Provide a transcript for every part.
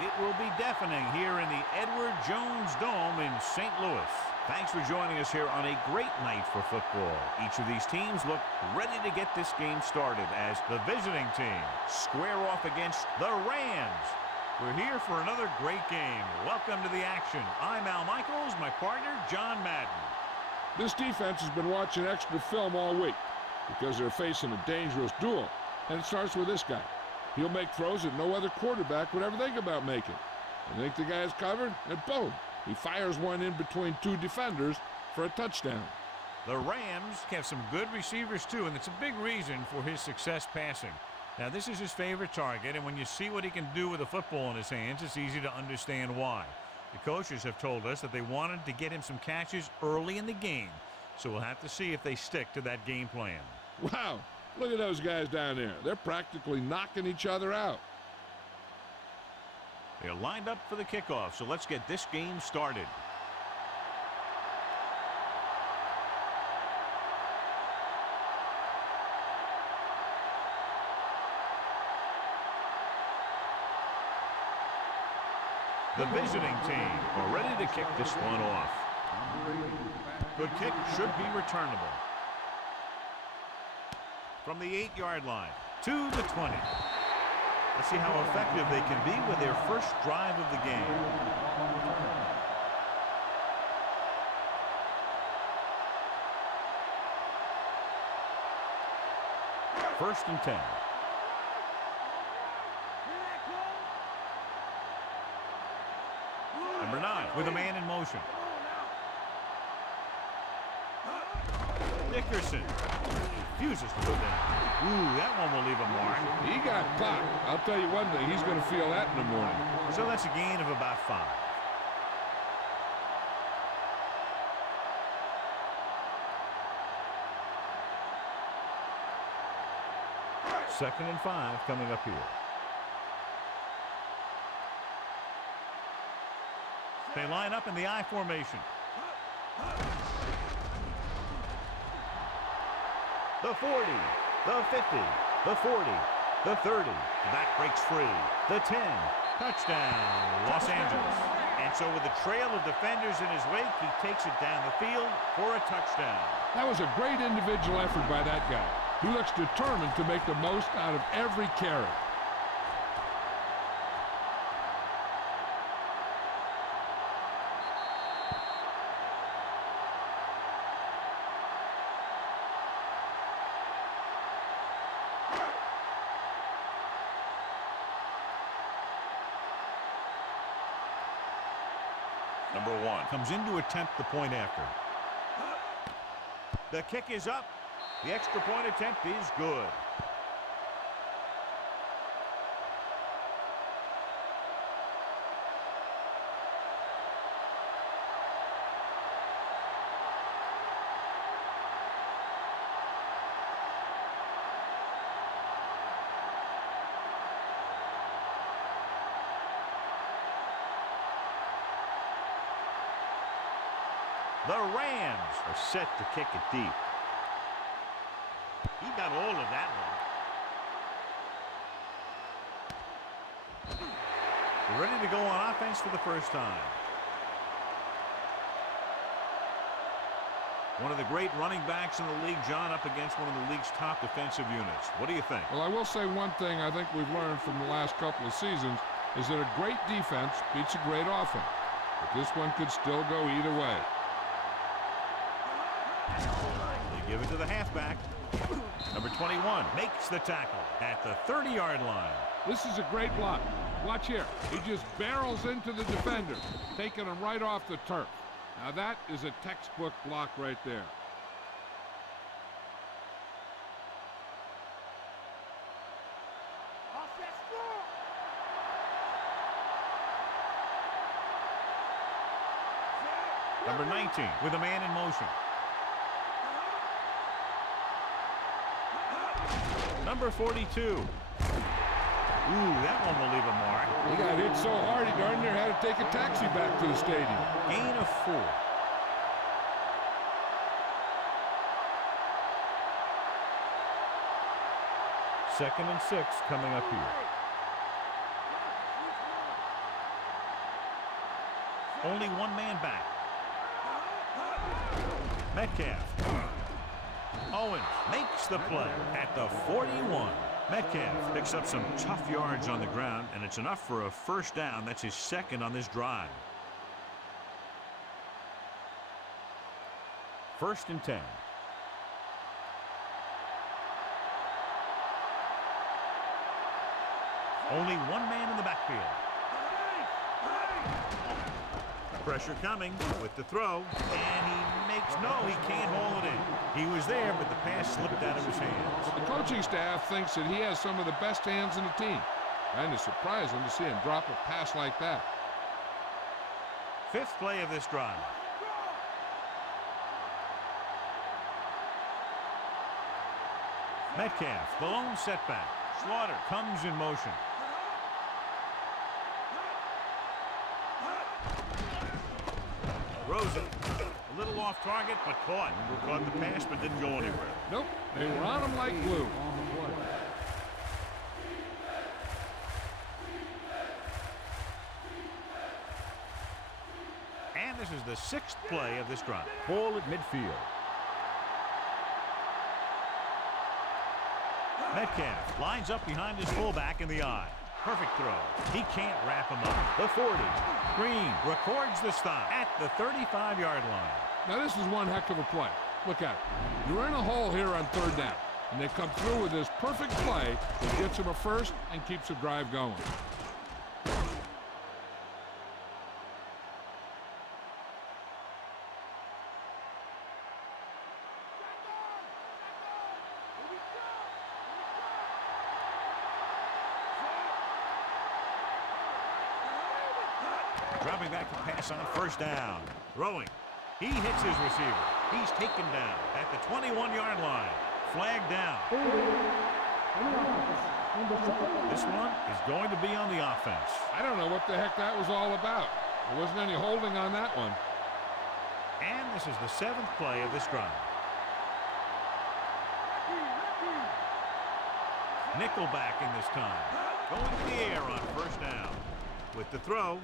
It will be deafening here in the Edward Jones Dome in St. Louis. Thanks for joining us here on a great night for football. Each of these teams look ready to get this game started as the visiting team square off against the Rams. We're here for another great game. Welcome to the action. I'm Al Michaels, my partner, John Madden. This defense has been watching extra film all week because they're facing a dangerous duel. And it starts with this guy. He'll make throws that no other quarterback would ever think about making. I think the guy's covered, and boom, he fires one in between two defenders for a touchdown. The Rams have some good receivers too, and it's a big reason for his success passing. Now, this is his favorite target, and when you see what he can do with a football in his hands, it's easy to understand why. The coaches have told us that they wanted to get him some catches early in the game, so we'll have to see if they stick to that game plan. Wow, look at those guys down there. They're practically knocking each other out. They're lined up for the kickoff, so let's get this game started. The visiting team are ready to kick this one off. Good kick should be returnable. From the 8-yard line to the 20. Let's see how effective they can be with their first drive of the game. First and 10. Number 9 with a man in motion. Dickerson refuses to go down. Ooh, that one will leave a mark. He got popped. I'll tell you one thing, he's going to feel that in the morning. So that's a gain of about 5. Second and 5 coming up here. They line up in the I formation. The 40, the 50, the 40, the 30. The back breaks free. The 10. Touchdown, Los Angeles. And so with a trail of defenders in his wake, he takes it down the field for a touchdown. That was a great individual effort by that guy. He looks determined to make the most out of every carry. Number 1 comes in to attempt the point after. The kick is up. The extra point attempt is good. The Rams are set to kick it deep. He got all of that one. They're ready to go on offense for the first time. One of the great running backs in the league, John, up against one of the league's top defensive units. What do you think? Well, I will say one thing I think we've learned from the last couple of seasons is that a great defense beats a great offense. But this one could still go either way. They give it to the halfback. Number 21 makes the tackle at the 30-yard line. This is a great block. Watch here. He just barrels into the defender, taking him right off the turf. Now that is a textbook block right there. Number 19 with a man in motion. Number 42. Ooh, that one will leave a mark. He got hit so hard he darn near had to take a taxi back to the stadium. Gain of 4. Second and 6 coming up here. Only one man back. Metcalf. Owens makes the play at the 41. Metcalf picks up some tough yards on the ground, and it's enough for a first down. That's his second on this drive. 1st and 10. Only one man in the backfield. Pressure coming with the throw, and he can't hold it in. He was there, but the pass slipped out of his hands. The coaching staff thinks that he has some of the best hands in the team. And it's surprising to see him drop a pass like that. 5th play of this drive. Metcalf, the lone setback. Slaughter comes in motion. Rosen, a little off target, but caught. Caught the pass, but didn't go anywhere. Nope, they were on him like glue. And this is the 6th play of this drive. Ball at midfield. Metcalf lines up behind his fullback in the eye. Perfect throw. He can't wrap him up. The 40. Green records the stop at the 35-yard line. Now this is one heck of a play. Look at it. You're in a hole here on 3rd down, and they come through with this perfect play that gets him a first and keeps the drive going. Dropping back to pass on 1st down. Throwing. He hits his receiver. He's taken down at the 21-yard line. Flag down. This one is going to be on the offense. I don't know what the heck that was all about. There wasn't any holding on that one. And this is the 7th play of this drive. Nickelback in this time. Going to the air on 1st down. With the throw.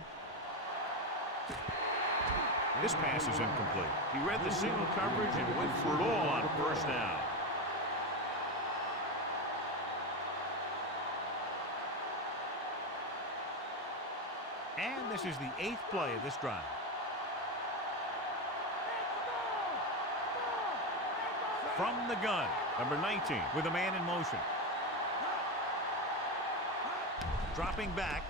This pass is incomplete. He read the single coverage and went for it all on 1st down. And this is the 8th play of this drive. From the gun, number 19 with a man in motion. Dropping back.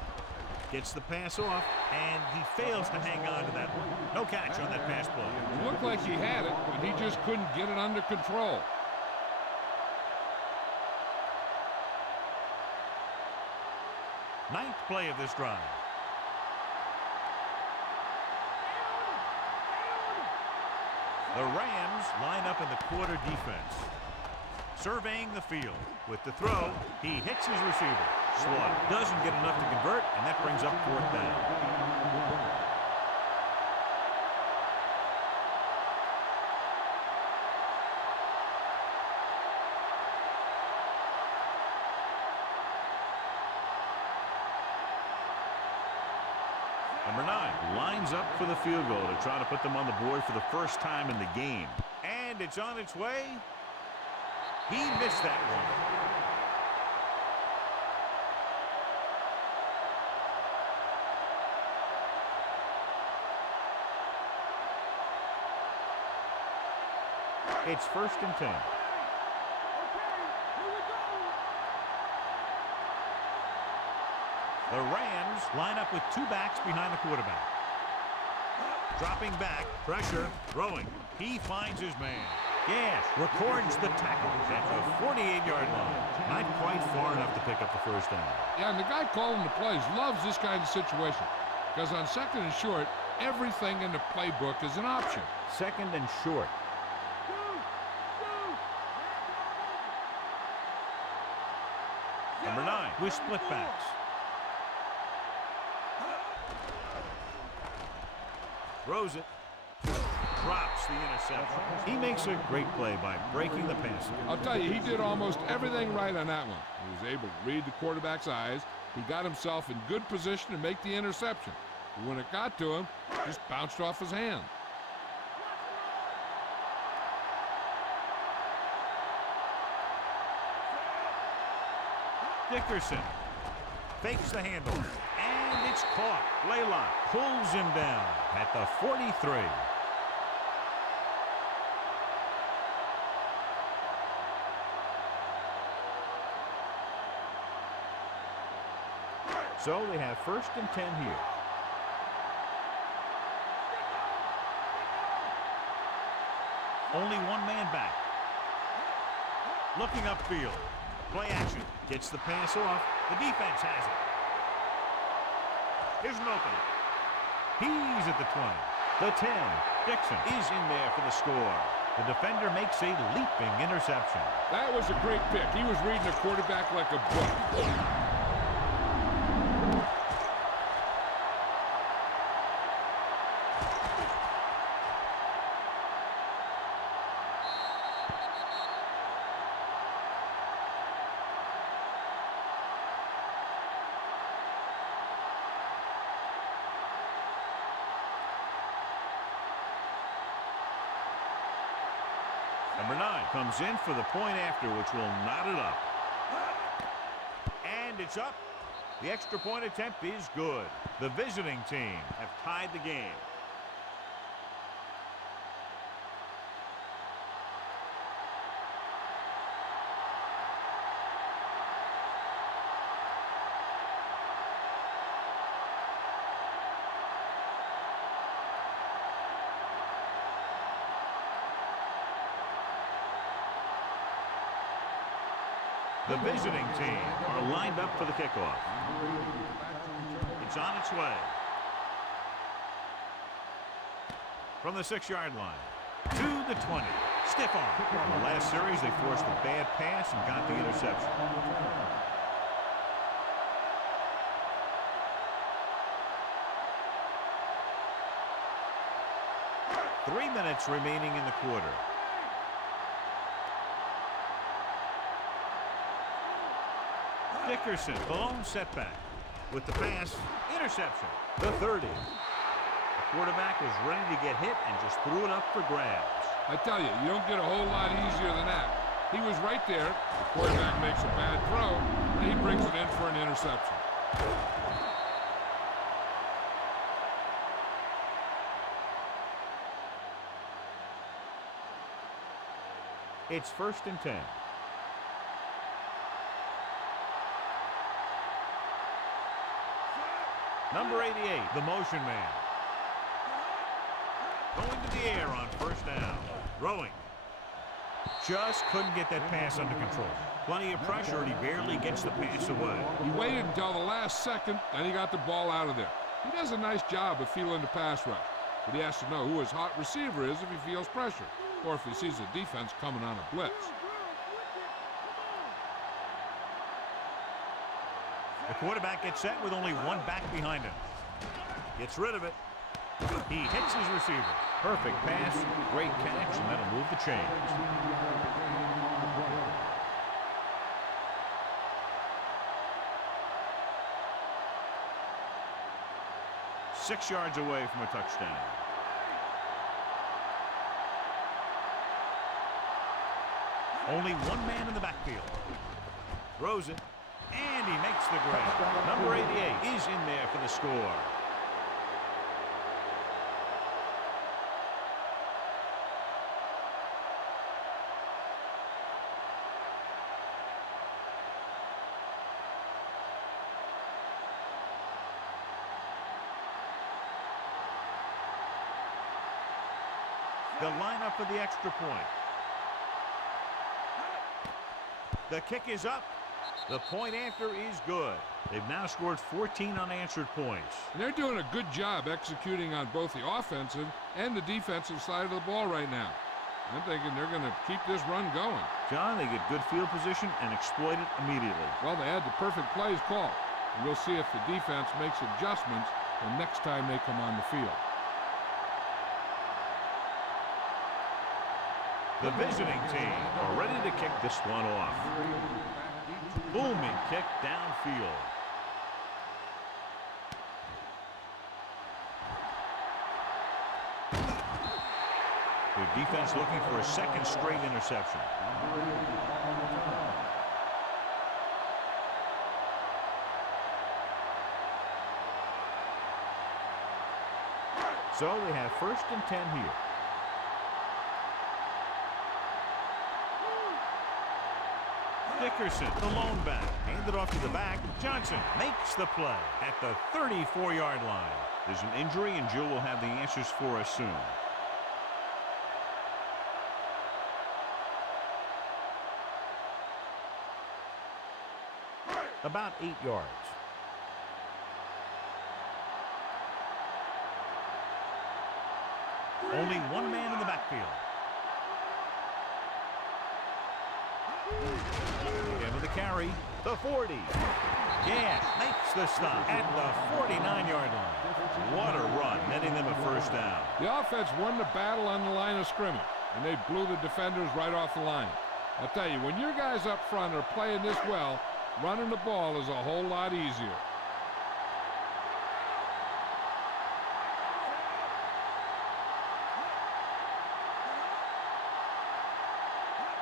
Gets the pass off, and he fails to hang on to that one. No catch on that pass play. It looked like he had it, but he just couldn't get it under control. 9th play of this drive. The Rams line up in the quarter defense. Surveying the field. With the throw, he hits his receiver. Slaughter doesn't get enough to convert, and that brings up 4th down. Number 9 lines up for the field goal to try to put them on the board for the first time in the game. And it's on its way. He missed that one. It's 1st and 10. The Rams line up with 2 backs behind the quarterback. Dropping back, pressure, throwing. He finds his man. Gash records the tackle at the 48-yard line. Not quite far enough to pick up the first down. Yeah, and the guy calling the plays loves this kind of situation. Because on 2nd and short, everything in the playbook is an option. 2nd and short. Number 9 with split backs. Throws it. Drops the interception. He makes a great play by breaking the pass. I'll tell you, he did almost everything right on that one. He was able to read the quarterback's eyes. He got himself in good position to make the interception. But when it got to him, it just bounced off his hand. Dickerson fakes the handle, and it's caught. Blaylock pulls him down at the 43. So they have 1st and 10 here. Only one man back. Looking upfield. Play action. Gets the pass off. The defense has it. Here's an opening. He's at the 20. The 10. Dixon is in there for the score. The defender makes a leaping interception. That was a great pick. He was reading the quarterback like a book. Number 9 comes in for the point after, which will knot it up. And it's up. The extra point attempt is good. The visiting team have tied the game. The visiting team are lined up for the kickoff. It's on its way. From the 6-yard line to the 20. Stiff arm. In the last series, they forced a bad pass and got the interception. Three minutes remaining in the quarter. Dickerson, the lone setback. With the pass, interception. The 30. The quarterback was ready to get hit and just threw it up for grabs. I tell you, you don't get a whole lot easier than that. He was right there. The quarterback makes a bad throw, and he brings it in for an interception. It's 1st and 10. Number 88, the motion man. Going to the air on 1st down. Throwing. Just couldn't get that pass under control. Plenty of pressure, and he barely gets the pass away. He waited until the last second, then he got the ball out of there. He does a nice job of feeling the pass rush, but he has to know who his hot receiver is if he feels pressure, or if he sees the defense coming on a blitz. The quarterback gets set with only one back behind him. Gets rid of it. He hits his receiver. Perfect pass, great catch, and that'll move the chains. Six yards away from a touchdown. Only one man in the backfield. Throws it. And he makes the grab. Number 88 is in there for the score. The lineup for the extra point. The kick is up. The point after is good. They've now scored 14 unanswered points. And they're doing a good job executing on both the offensive and the defensive side of the ball right now. I'm thinking they're going to keep this run going. John, they get good field position and exploit it immediately. Well, they had the perfect plays called. And we'll see if the defense makes adjustments the next time they come on the field. The visiting team are ready to kick this one off. Booming kick downfield. Defense looking for a second straight interception. So they have 1st and 10 here. Dickerson, the lone back, handed off to the back. Johnson makes the play at the 34-yard line. There's an injury, and Jill will have the answers for us soon. About 8 yards. Only one man in the backfield. Again with the carry. The 40. Yeah, makes the stop at the 49-yard line. What a run, netting them a 1st down. The offense won the battle on the line of scrimmage, and they blew the defenders right off the line. I'll tell you, when your guys up front are playing this well, running the ball is a whole lot easier.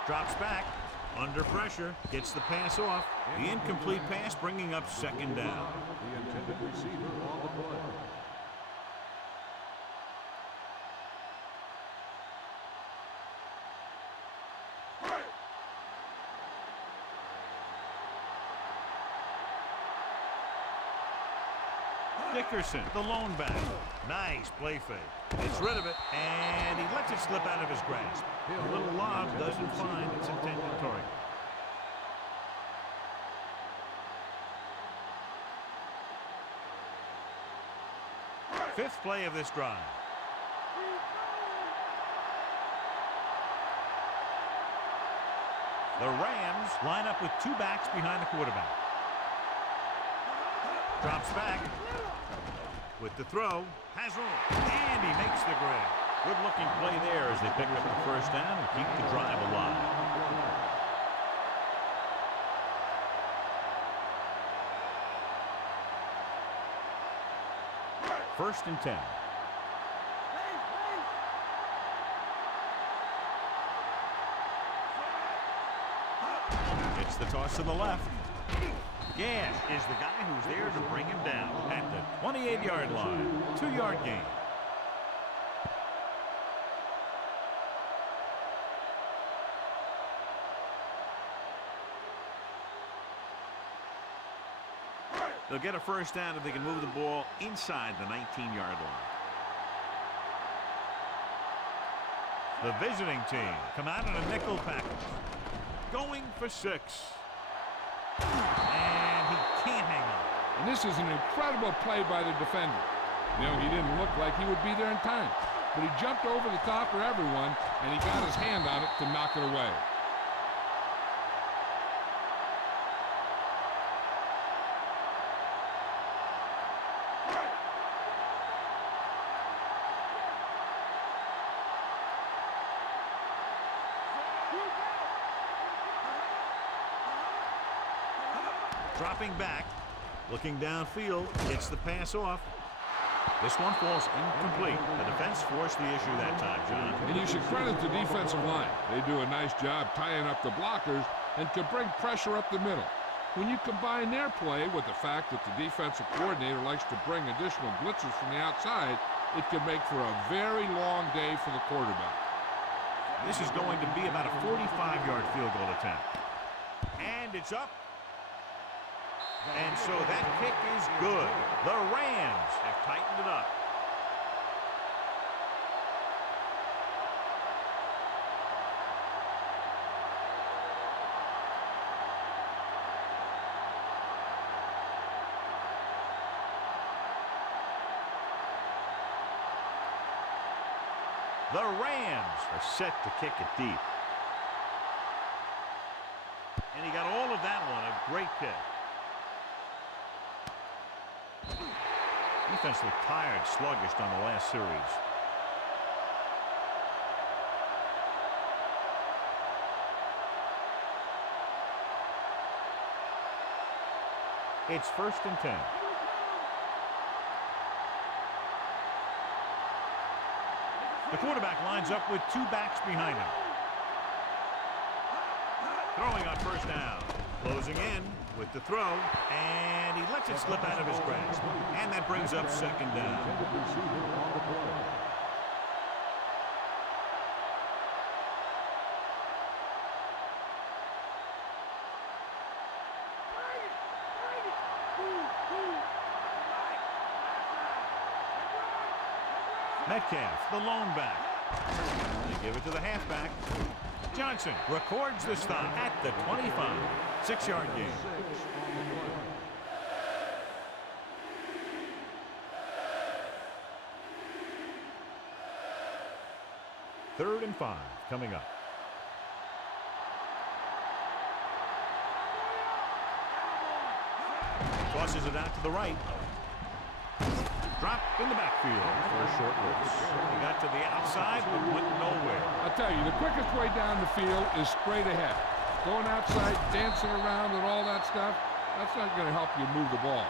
Drops back, under pressure, gets the pass off. The incomplete pass bringing up 2nd down. The intended receiver on the play. Dickerson, the lone back. Nice play fake. Gets rid of it, and he lets it slip out of his grasp. A little lob doesn't find its intended target. Fifth play of this drive. The Rams line up with 2 backs behind the quarterback. Drops back. With the throw, has room, and he makes the grab. Good-looking play there as they pick up the 1st down and keep the drive alive. First and 10. It's the toss to the left. Gash is the guy who's there to bring him down at the 28-yard line. 2-yard gain. They'll get a 1st down if they can move the ball inside the 19-yard line. The visiting team come out in a nickel package. Going for 6. And he can't hang on. And this is an incredible play by the defender. You know, he didn't look like he would be there in time, but he jumped over the top of everyone, and he got his hand on it to knock it away. Dropping back, looking downfield, gets the pass off. This one falls incomplete. The defense forced the issue that time, John. And you should credit the defensive line. They do a nice job tying up the blockers and can bring pressure up the middle. When you combine their play with the fact that the defensive coordinator likes to bring additional blitzes from the outside, it can make for a very long day for the quarterback. This is going to be about a 45-yard field goal attempt. And it's up. And so that kick is good. The Rams have tightened it up. The Rams are set to kick it deep. And he got all of that one, a great kick. Defense looked tired, sluggish on the last series. It's 1st and 10. The quarterback lines up with two backs behind him. Throwing on first down. Closing in with the throw. And he lets it slip out of his grasp. And that brings up second down. Metcalf, the lone back. They give it to the halfback. Johnson records the stop at the 25. 6-yard gain. Third and 5 coming up. Tosses it out to the right. Dropped in the backfield for a short loss. He got to the outside but went nowhere. I'll tell you, the quickest way down the field is straight ahead. Going outside, dancing around and all that stuff, that's not going to help you move the ball.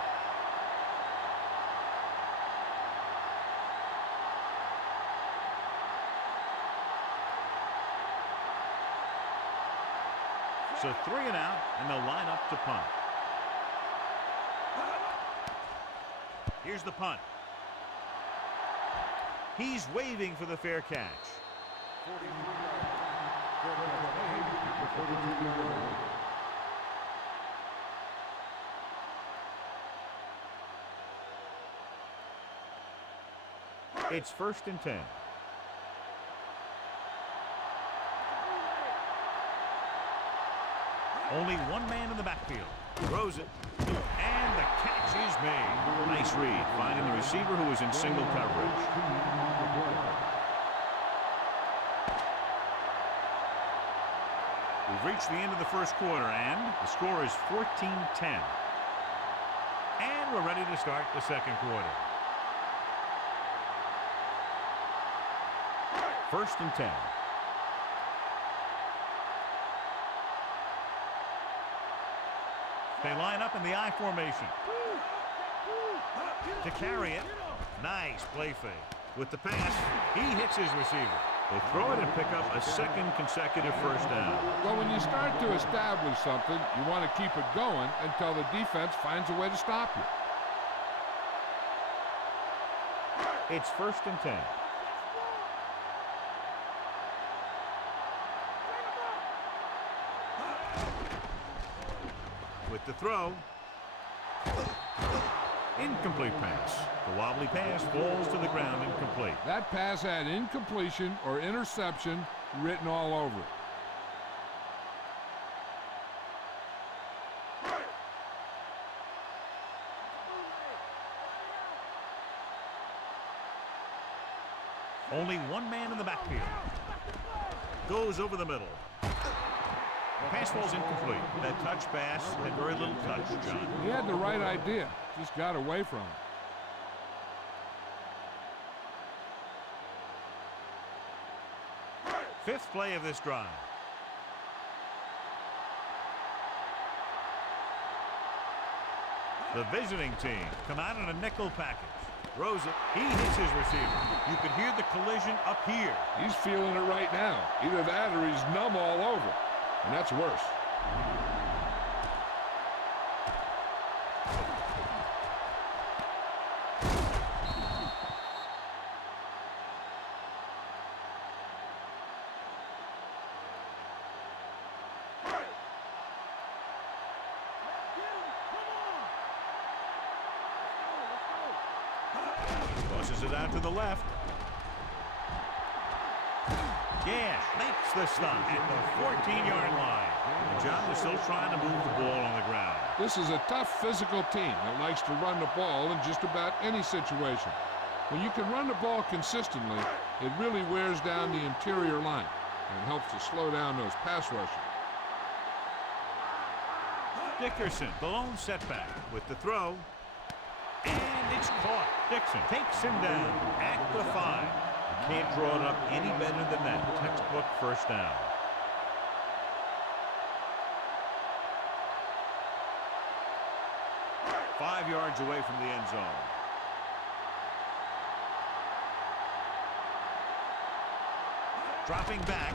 So 3 and out, and they'll line up to punt. Here's the punt. He's waving for the fair catch. It's 1st and 10. Only one man in the backfield. Throws it. And the catch is made. Nice read, finding the receiver who was in single coverage. We've reached the end of the first quarter, and the score is 14-10. And we're ready to start the second quarter. 1st and 10. They line up in the I formation. To carry it. Nice play fake. With the pass, he hits his receiver. They throw it and pick up a second consecutive first down. Well, when you start to establish something, you want to keep it going until the defense finds a way to stop you. It's 1st and 10. With the throw. Incomplete pass. The wobbly pass falls to the ground incomplete. That pass had incompletion or interception written all over it. Only one man in the backfield. Goes over the middle. Pass falls incomplete. That touch pass had very little touch, John. He had the right idea. Just got away from him. Fifth play of this drive. The visiting team come out in a nickel package. Throws it. He hits his receiver. You could hear the collision up here. He's feeling it right now. Either that or he's numb all over. And that's worse. Tosses it out to the left. Yeah, makes the stop at the 14-yard line. And John is still trying to move the ball on the ground. This is a tough physical team that likes to run the ball in just about any situation. When you can run the ball consistently, it really wears down the interior line and helps to slow down those pass rushers. Dickerson, the lone setback with the throw. And it's caught. Dixon takes him down at the 5. You can't draw it up any better than that. Textbook first down. Five yards away from the end zone. Dropping back.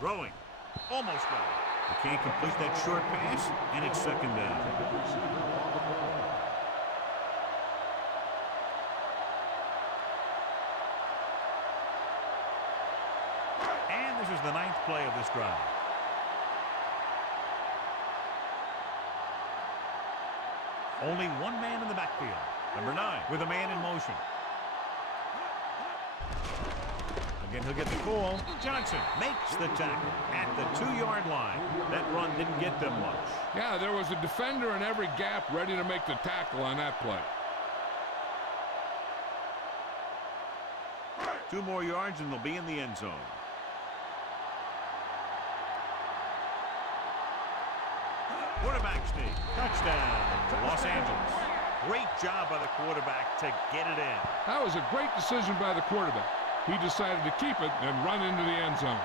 Throwing. Almost got it. He can't complete that short pass, and it's second down. And this is the 9th play of this drive. Only one man in the backfield. Number 9 with a man in motion. Again, he'll get the call. Johnson makes the tackle at the 2-yard line. That run didn't get them much. Yeah, there was a defender in every gap ready to make the tackle on that play. 2 more yards and they'll be in the end zone. Quarterback sneak. Touchdown to Los Angeles. Great job by the quarterback to get it in. That was a great decision by the quarterback. He decided to keep it and run into the end zone.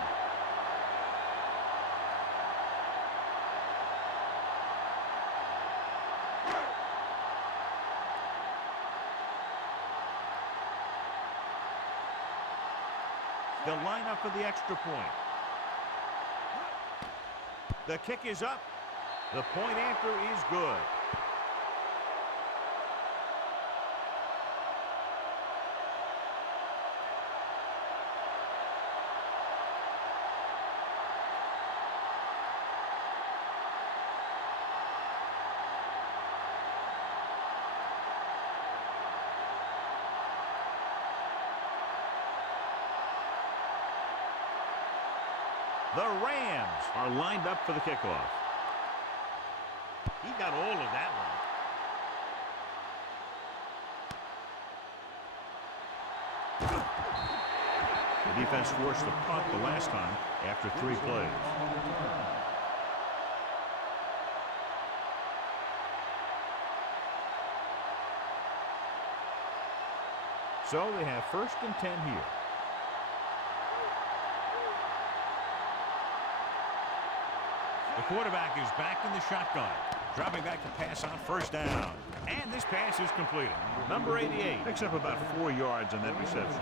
They'll line up for the extra point. The kick is up. The point after is good. The Rams are lined up for the kickoff. He got all of that one. The defense forced the punt the last time after 3 plays. So they have 1st and 10 here. The quarterback is back in the shotgun. Dropping back to pass on 1st down. And this pass is completed. Number 88 picks up about 4 yards on that reception.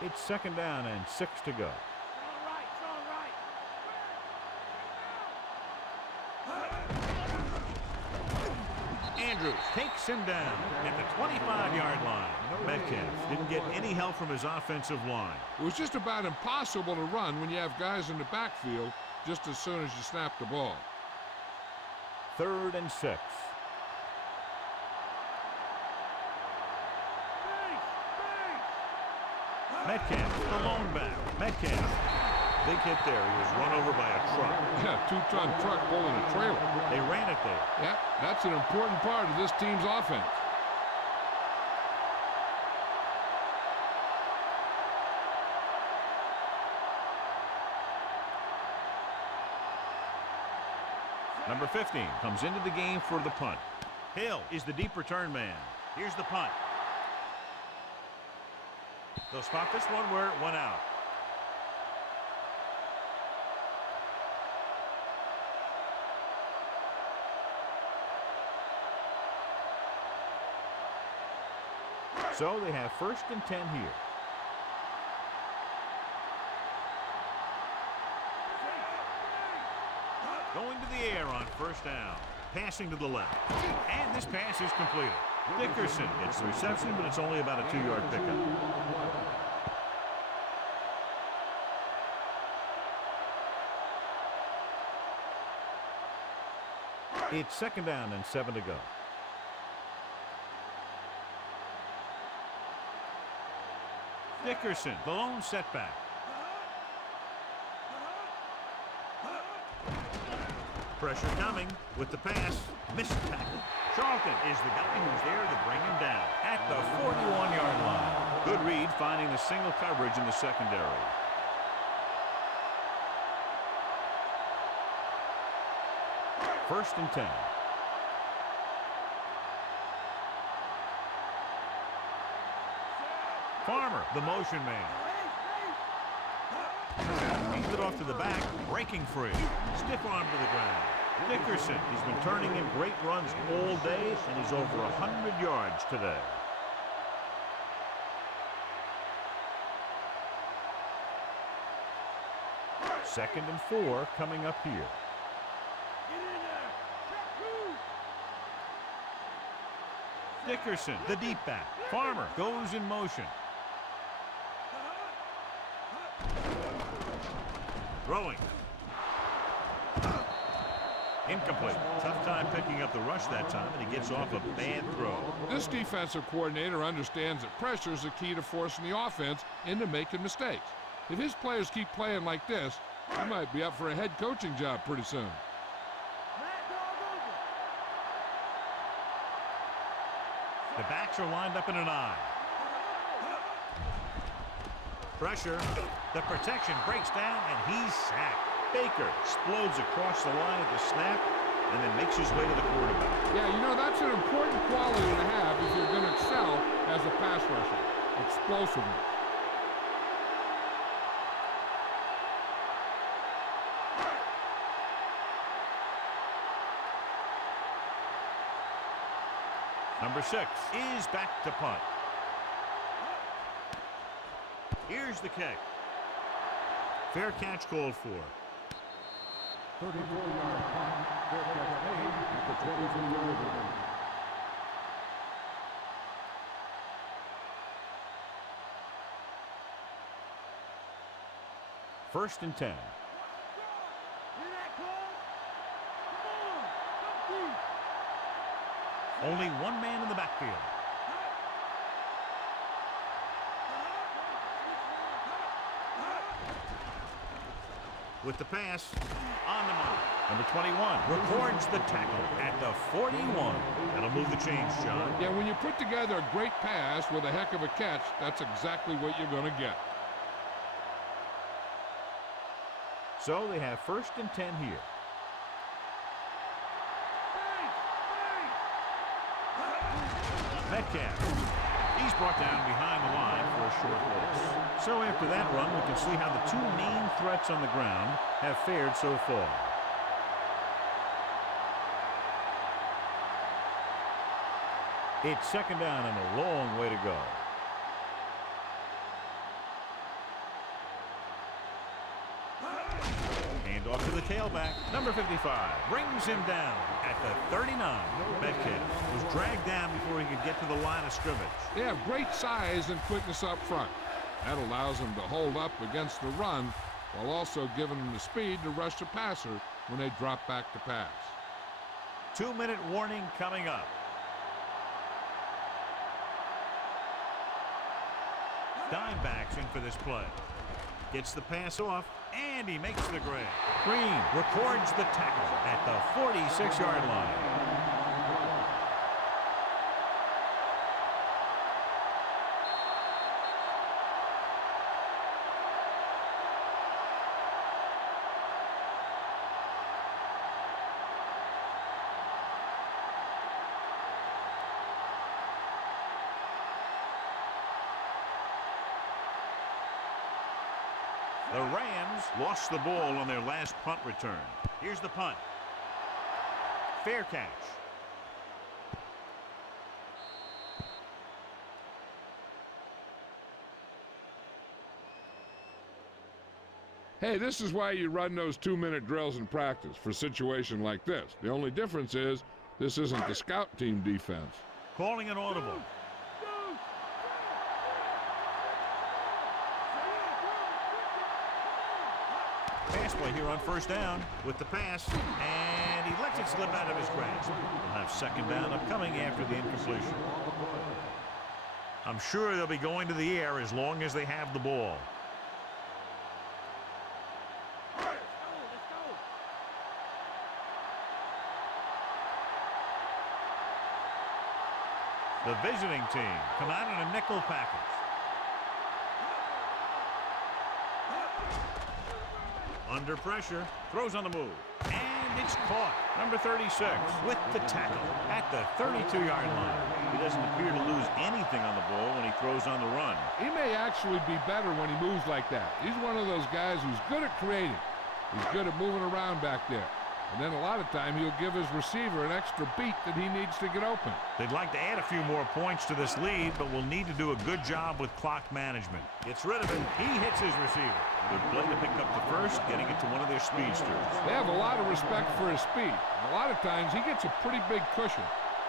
It's 2nd down and 6 to go. Andrews takes him down at the 25-yard line. Metcalf didn't get any help from his offensive line. It was just about impossible to run when you have guys in the backfield just as soon as you snap the ball. 3rd and 6. Metcalf, the lone back. Metcalf. Big hit there. He was run over by a truck. Yeah, 2-ton truck pulling a trailer. They ran it there. Yeah, that's an important part of this team's offense. Number 15 comes into the game for the punt. Hill is the deep return man. Here's the punt. They'll spot this one where it went out. So they have 1st and 10 here. Going to the air on 1st down. Passing to the left. And this pass is completed. Dickerson gets the reception, but it's only about a 2-yard pickup. It's 2nd down and 7 to go. Dickerson, the lone setback. Pressure coming with the pass. Missed tackle. Charlton is the guy who's there to bring him down at the 41-yard line. Good read finding the single coverage in the secondary. First and 10. Farmer, the motion man. Hands it off to the back, breaking free. Stiff arm to the ground. Dickerson, he's been turning in great runs all day, and he's over 100 yards today. Second and 4 coming up here. Dickerson, the deep back. Farmer goes in motion. Throwing. Incomplete. Tough time picking up the rush that time, and he gets off a bad throw. This defensive coordinator understands that pressure is the key to forcing the offense into making mistakes. If his players keep playing like this, he might be up for a head coaching job pretty soon. The backs are lined up in an I. Pressure. The protection breaks down, and he's sacked. Baker explodes across the line at the snap and then makes his way to the quarterback. Yeah, you know, that's an important quality to have if you're going to excel as a pass rusher. Explosiveness. Number 6 is back to punt. Here's the kick. Fair catch called for. 34-yard punt. Fair catch made at the 23-yard line. First and 10. Only one man in the backfield. With the pass, on the mark. Number 21 records the tackle at the 41. That'll move the chains, John. Yeah, when you put together a great pass with a heck of a catch, that's exactly what you're going to get. So they have first and 10 here. Metcalf. He's brought down behind the line for a short loss. So after that run, we can see how the two main threats on the ground have fared so far. It's second down and a long way to go. Hand off to the tailback. Number 55 brings him down at the 39. Metcalf was dragged down before he could get to the line of scrimmage. They have great size and quickness up front. That allows them to hold up against the run while also giving them the speed to rush the passer when they drop back to pass. 2-minute warning coming up. Dimebacks in for this play. Gets the pass off, and he makes the grab. Green records the tackle at the 46-yard line. The Rams lost the ball on their last punt return. Here's the punt. Fair catch. Hey, this is why you run those 2-minute drills in practice for a situation like this. The only difference is this isn't the scout team defense. Calling an audible. Pass play here on first down with the pass, and he lets it slip out of his grasp. He'll have second down upcoming after the incompletion. I'm sure they'll be going to the air as long as they have the ball. The visiting team come out in a nickel package. Under pressure, throws on the move, and it's caught. Number 36 with the tackle at the 32-yard line. He doesn't appear to lose anything on the ball when he throws on the run. He may actually be better when he moves like that. He's one of those guys who's good at creating. He's good at moving around back there. And then a lot of time he'll give his receiver an extra beat that he needs to get open. They'd like to add a few more points to this lead, but will need to do a good job with clock management. Gets rid of it. He hits his receiver. Good play to pick up the first, getting it to one of their speedsters. They have a lot of respect for his speed. A lot of times he gets a pretty big cushion.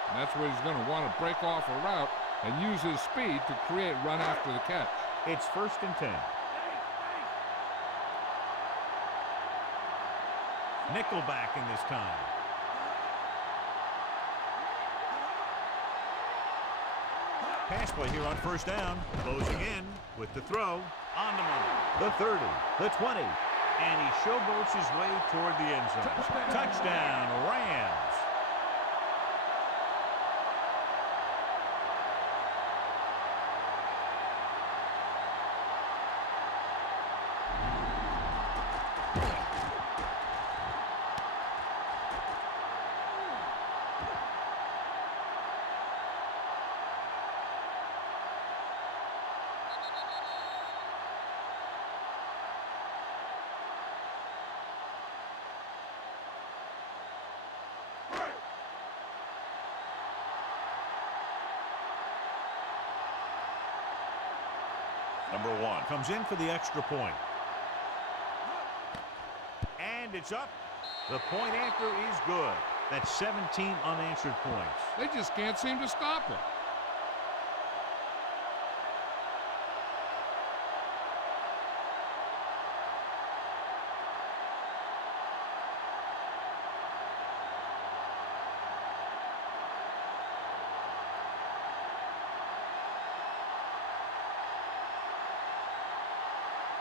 And that's where he's going to want to break off a route and use his speed to create run after the catch. It's 1st and 10. Nickelback in this time. Pass play here on 1st down. Closing in with the throw. On the money. The 30. The 20. And he showboats his way toward the end zone. Touchdown, Rams. Number 1 comes in for the extra point. And it's up. The point after is good. That's 17 unanswered points. They just can't seem to stop him.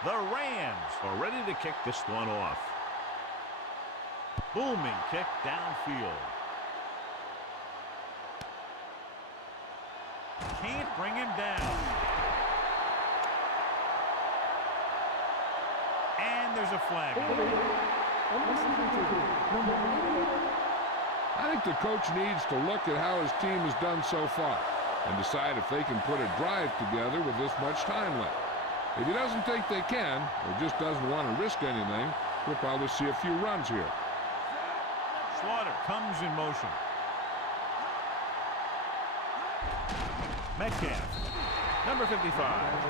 The Rams are ready to kick this one off. Booming kick downfield. Can't bring him down. And there's a flag. I think the coach needs to look at how his team has done so far and decide if they can put a drive together with this much time left. If he doesn't think they can, or just doesn't want to risk anything, we'll probably see a few runs here. Slaughter comes in motion. Metcalf, number 55,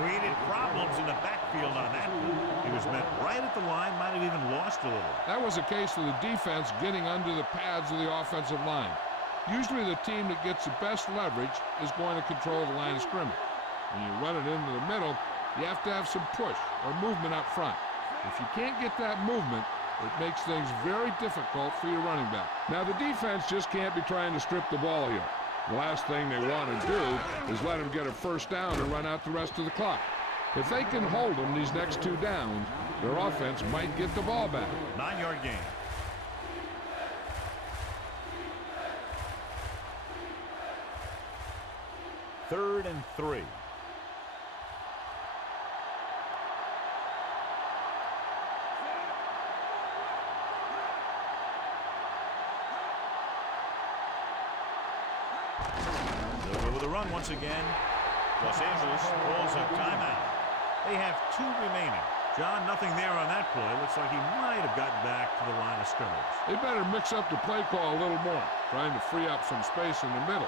created problems in the backfield on that one. He was met right at the line, might have even lost a little. That was a case of the defense getting under the pads of the offensive line. Usually the team that gets the best leverage is going to control the line of scrimmage. When you run it into the middle, you have to have some push or movement up front. If you can't get that movement, it makes things very difficult for your running back. Now, the defense just can't be trying to strip the ball here. The last thing they want to do is let him get a first down and run out the rest of the clock. If they can hold him these next 2 downs, their offense might get the ball back. 9-yard gain. Third and 3. With a run once again. Los Angeles calls a timeout. They have 2 remaining. John, nothing there on that play. Looks like he might have gotten back to the line of scrimmage. They better mix up the play call a little more, trying to free up some space in the middle.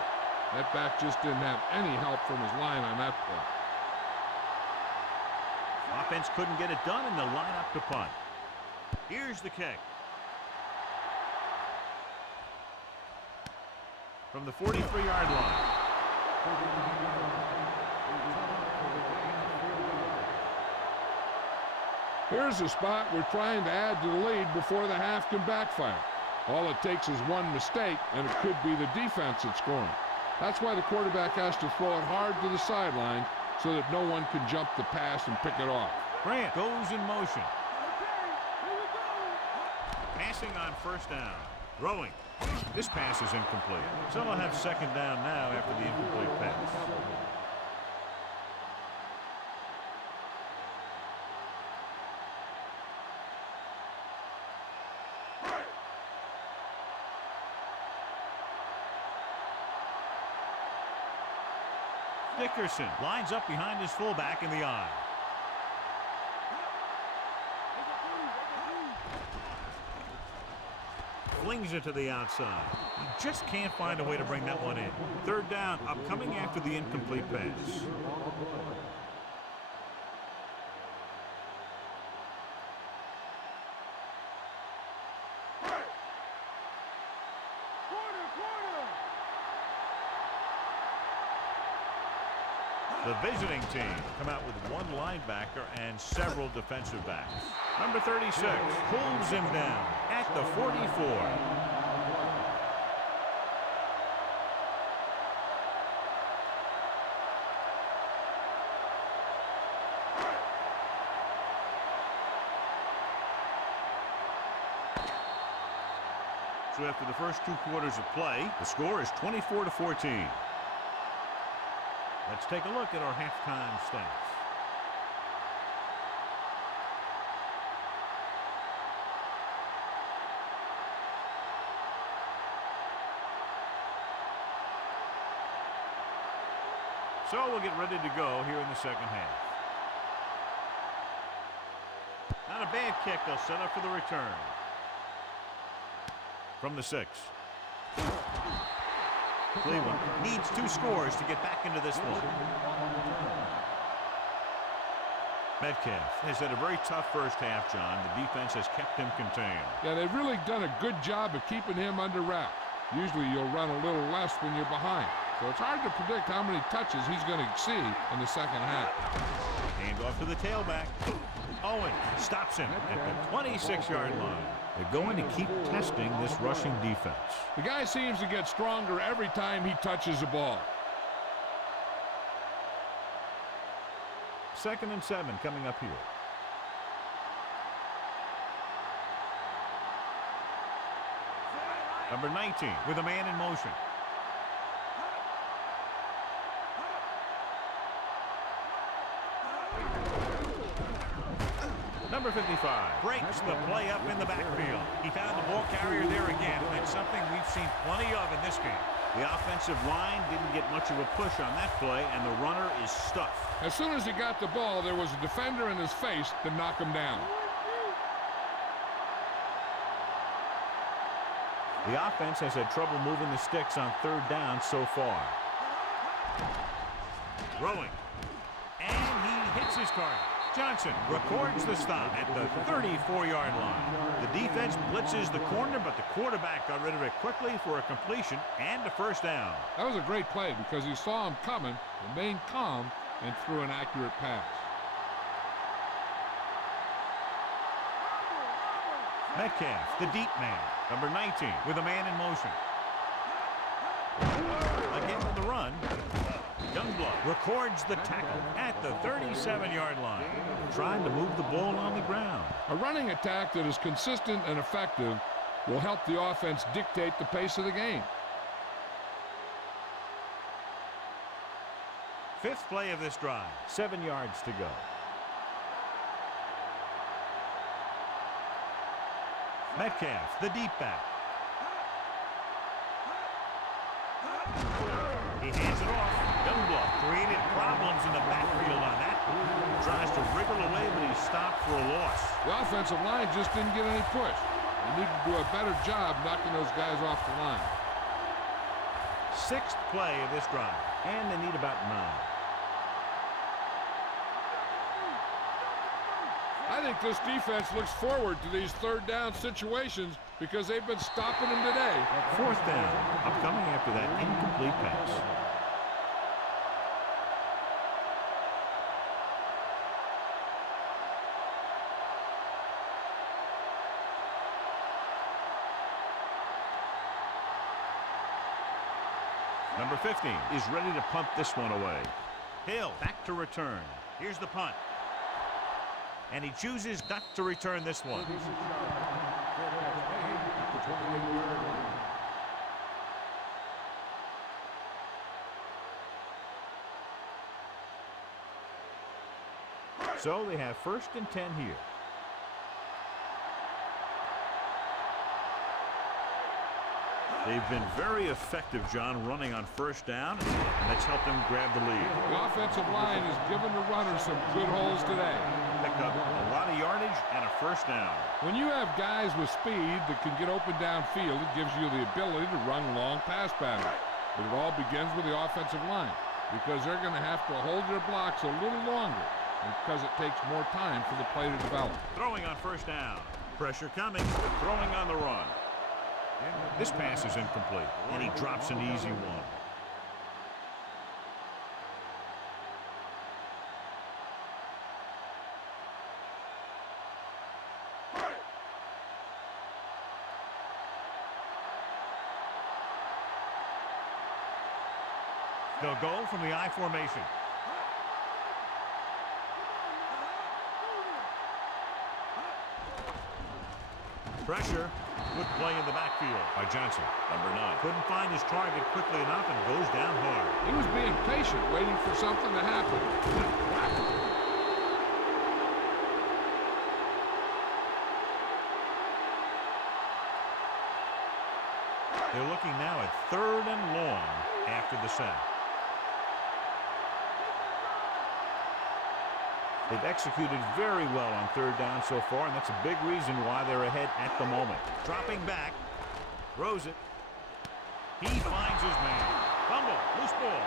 That back just didn't have any help from his line on that play. Offense couldn't get it done, and they'll line up to punt. Here's the kick. From the 43-yard line. Here's a spot we're trying to add to the lead before the half can backfire. All it takes is one mistake, and it could be the defense that's scoring. That's why the quarterback has to throw it hard to the sideline so that no one can jump the pass and pick it off. Grant goes in motion. Passing on first down. Throwing. This pass is incomplete. So they'll have second down now after the incomplete pass. Dickerson lines up behind his fullback in the eye. flings it to the outside. He just can't find a way to bring that one in. Third down, upcoming after the incomplete pass. The visiting team come out with one linebacker and several defensive backs. Number 36 pulls him down at the 44. So after the first 2 quarters of play, the score is 24-14. Let's take a look at our halftime stats. So we'll get ready to go here in the second half. Not a bad kick. They'll set up for the return. From the 6. Cleveland needs 2 scores to get back into this one. Metcalf has had a very tough first half, John. The defense has kept him contained. Yeah, they've really done a good job of keeping him under wraps. Usually you'll run a little less when you're behind. So it's hard to predict how many touches he's going to see in the second half. Hand off to the tailback. Owen stops him at the 26-yard line. They're going to keep testing this rushing defense. The guy seems to get stronger every time he touches the ball. 2nd and 7 coming up here. Number 19 with a man in motion. Number 55 breaks the play up in the backfield. He found the ball carrier there again, and it's something we've seen plenty of in this game. The offensive line didn't get much of a push on that play, and the runner is stuffed. As soon as he got the ball, there was a defender in his face to knock him down. The offense has had trouble moving the sticks on 3rd down so far. Throwing. And he hits his target. Johnson records the stop at the 34-yard line. The defense blitzes the corner, but the quarterback got rid of it quickly for a completion and a first down. That was a great play because he saw him coming, remained calm, and threw an accurate pass. Metcalf, the deep man, number 19, with a man in motion. Again with the run. Youngblood records the tackle at the 37-yard line, trying to move the ball on the ground. A running attack that is consistent and effective will help the offense dictate the pace of the game. 5th play of this drive, 7 yards to go. Metcalf, the deep back. He hands it off. Youngblood created problems in the backfield on that. Tries to wriggle away, but he's stopped for a loss. The offensive line just didn't get any push. They need to do a better job knocking those guys off the line. 6th play of this drive, and they need about 9. I think this defense looks forward to these 3rd down situations because they've been stopping them today. 4th down, upcoming after that incomplete pass. Number 15 is ready to punt this one away. Hill back to return. Here's the punt. And he chooses not to return this one. So they have 1st and 10 here. They've been very effective, John, running on 1st down, and that's helped them grab the lead. The offensive line has given the runner some good holes today. pick up a lot of yardage and a first down. When you have guys with speed that can get open downfield, it gives you the ability to run long pass patterns. But it all begins with the offensive line, because they're going to have to hold their blocks a little longer, because it takes more time for the play to develop. Throwing on first down. Pressure coming. Throwing on the run. This pass is incomplete, and he drops an easy one. They'll go from the I formation. Pressure. Good play in the backfield by Johnson. Number 9. Couldn't find his target quickly enough and goes down hard. He was being patient, waiting for something to happen. They're looking now at 3rd and long after the sack. They've executed very well on 3rd down so far, and that's a big reason why they're ahead at the moment. Dropping back. Throws it. He finds his man. Fumble. Loose ball.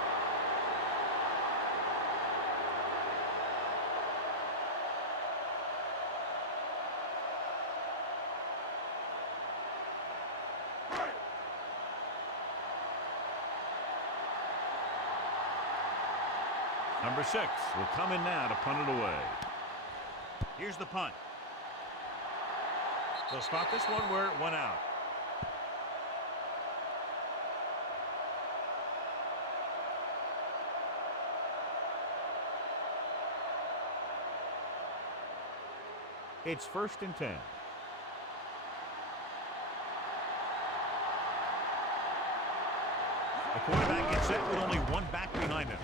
Number 6 will come in now to punt it away. Here's the punt. They'll spot this one where it went out. It's 1st and 10. The quarterback gets set with only one back behind him.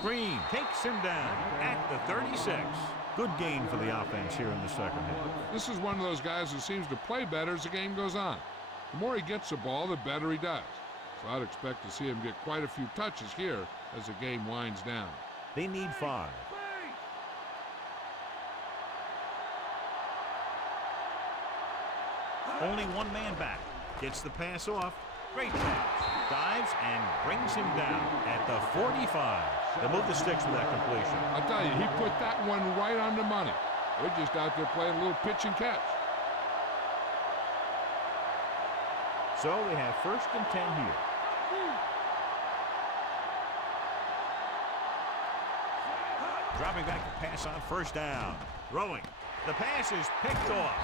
Green takes him down at the 36. Good gain for the offense here in the second half. This is one of those guys who seems to play better as the game goes on. The more he gets the ball, the better he does. So I'd expect to see him get quite a few touches here as the game winds down. They need 5. Only one man back. Gets the pass off. Great pass. Dives and brings him down at the 45. They move the sticks with that completion. I'll tell you, he put that one right on the money. They're just out there playing a little pitch and catch. So they have 1st and 10 here. Dropping back to pass on 1st down. Throwing. The pass is picked off.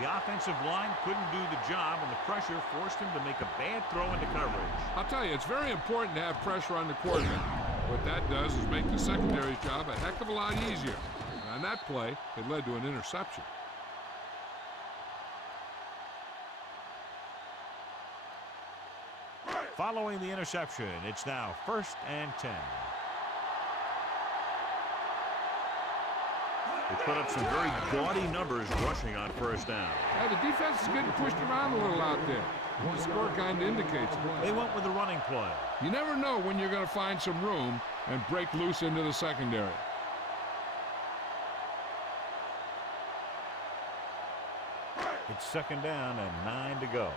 The offensive line couldn't do the job, and the pressure forced him to make a bad throw into coverage. I'll tell you, it's very important to have pressure on the quarterback. What that does is make the secondary's job a heck of a lot easier. And on that play, it led to an interception. Following the interception, it's now 1st and 10. They put up some very gaudy numbers rushing on 1st down. Yeah, the defense is getting pushed around a little out there. The score kind of indicates it. They went with the running play. You never know when you're going to find some room and break loose into the secondary. It's 2nd down and 9 to go.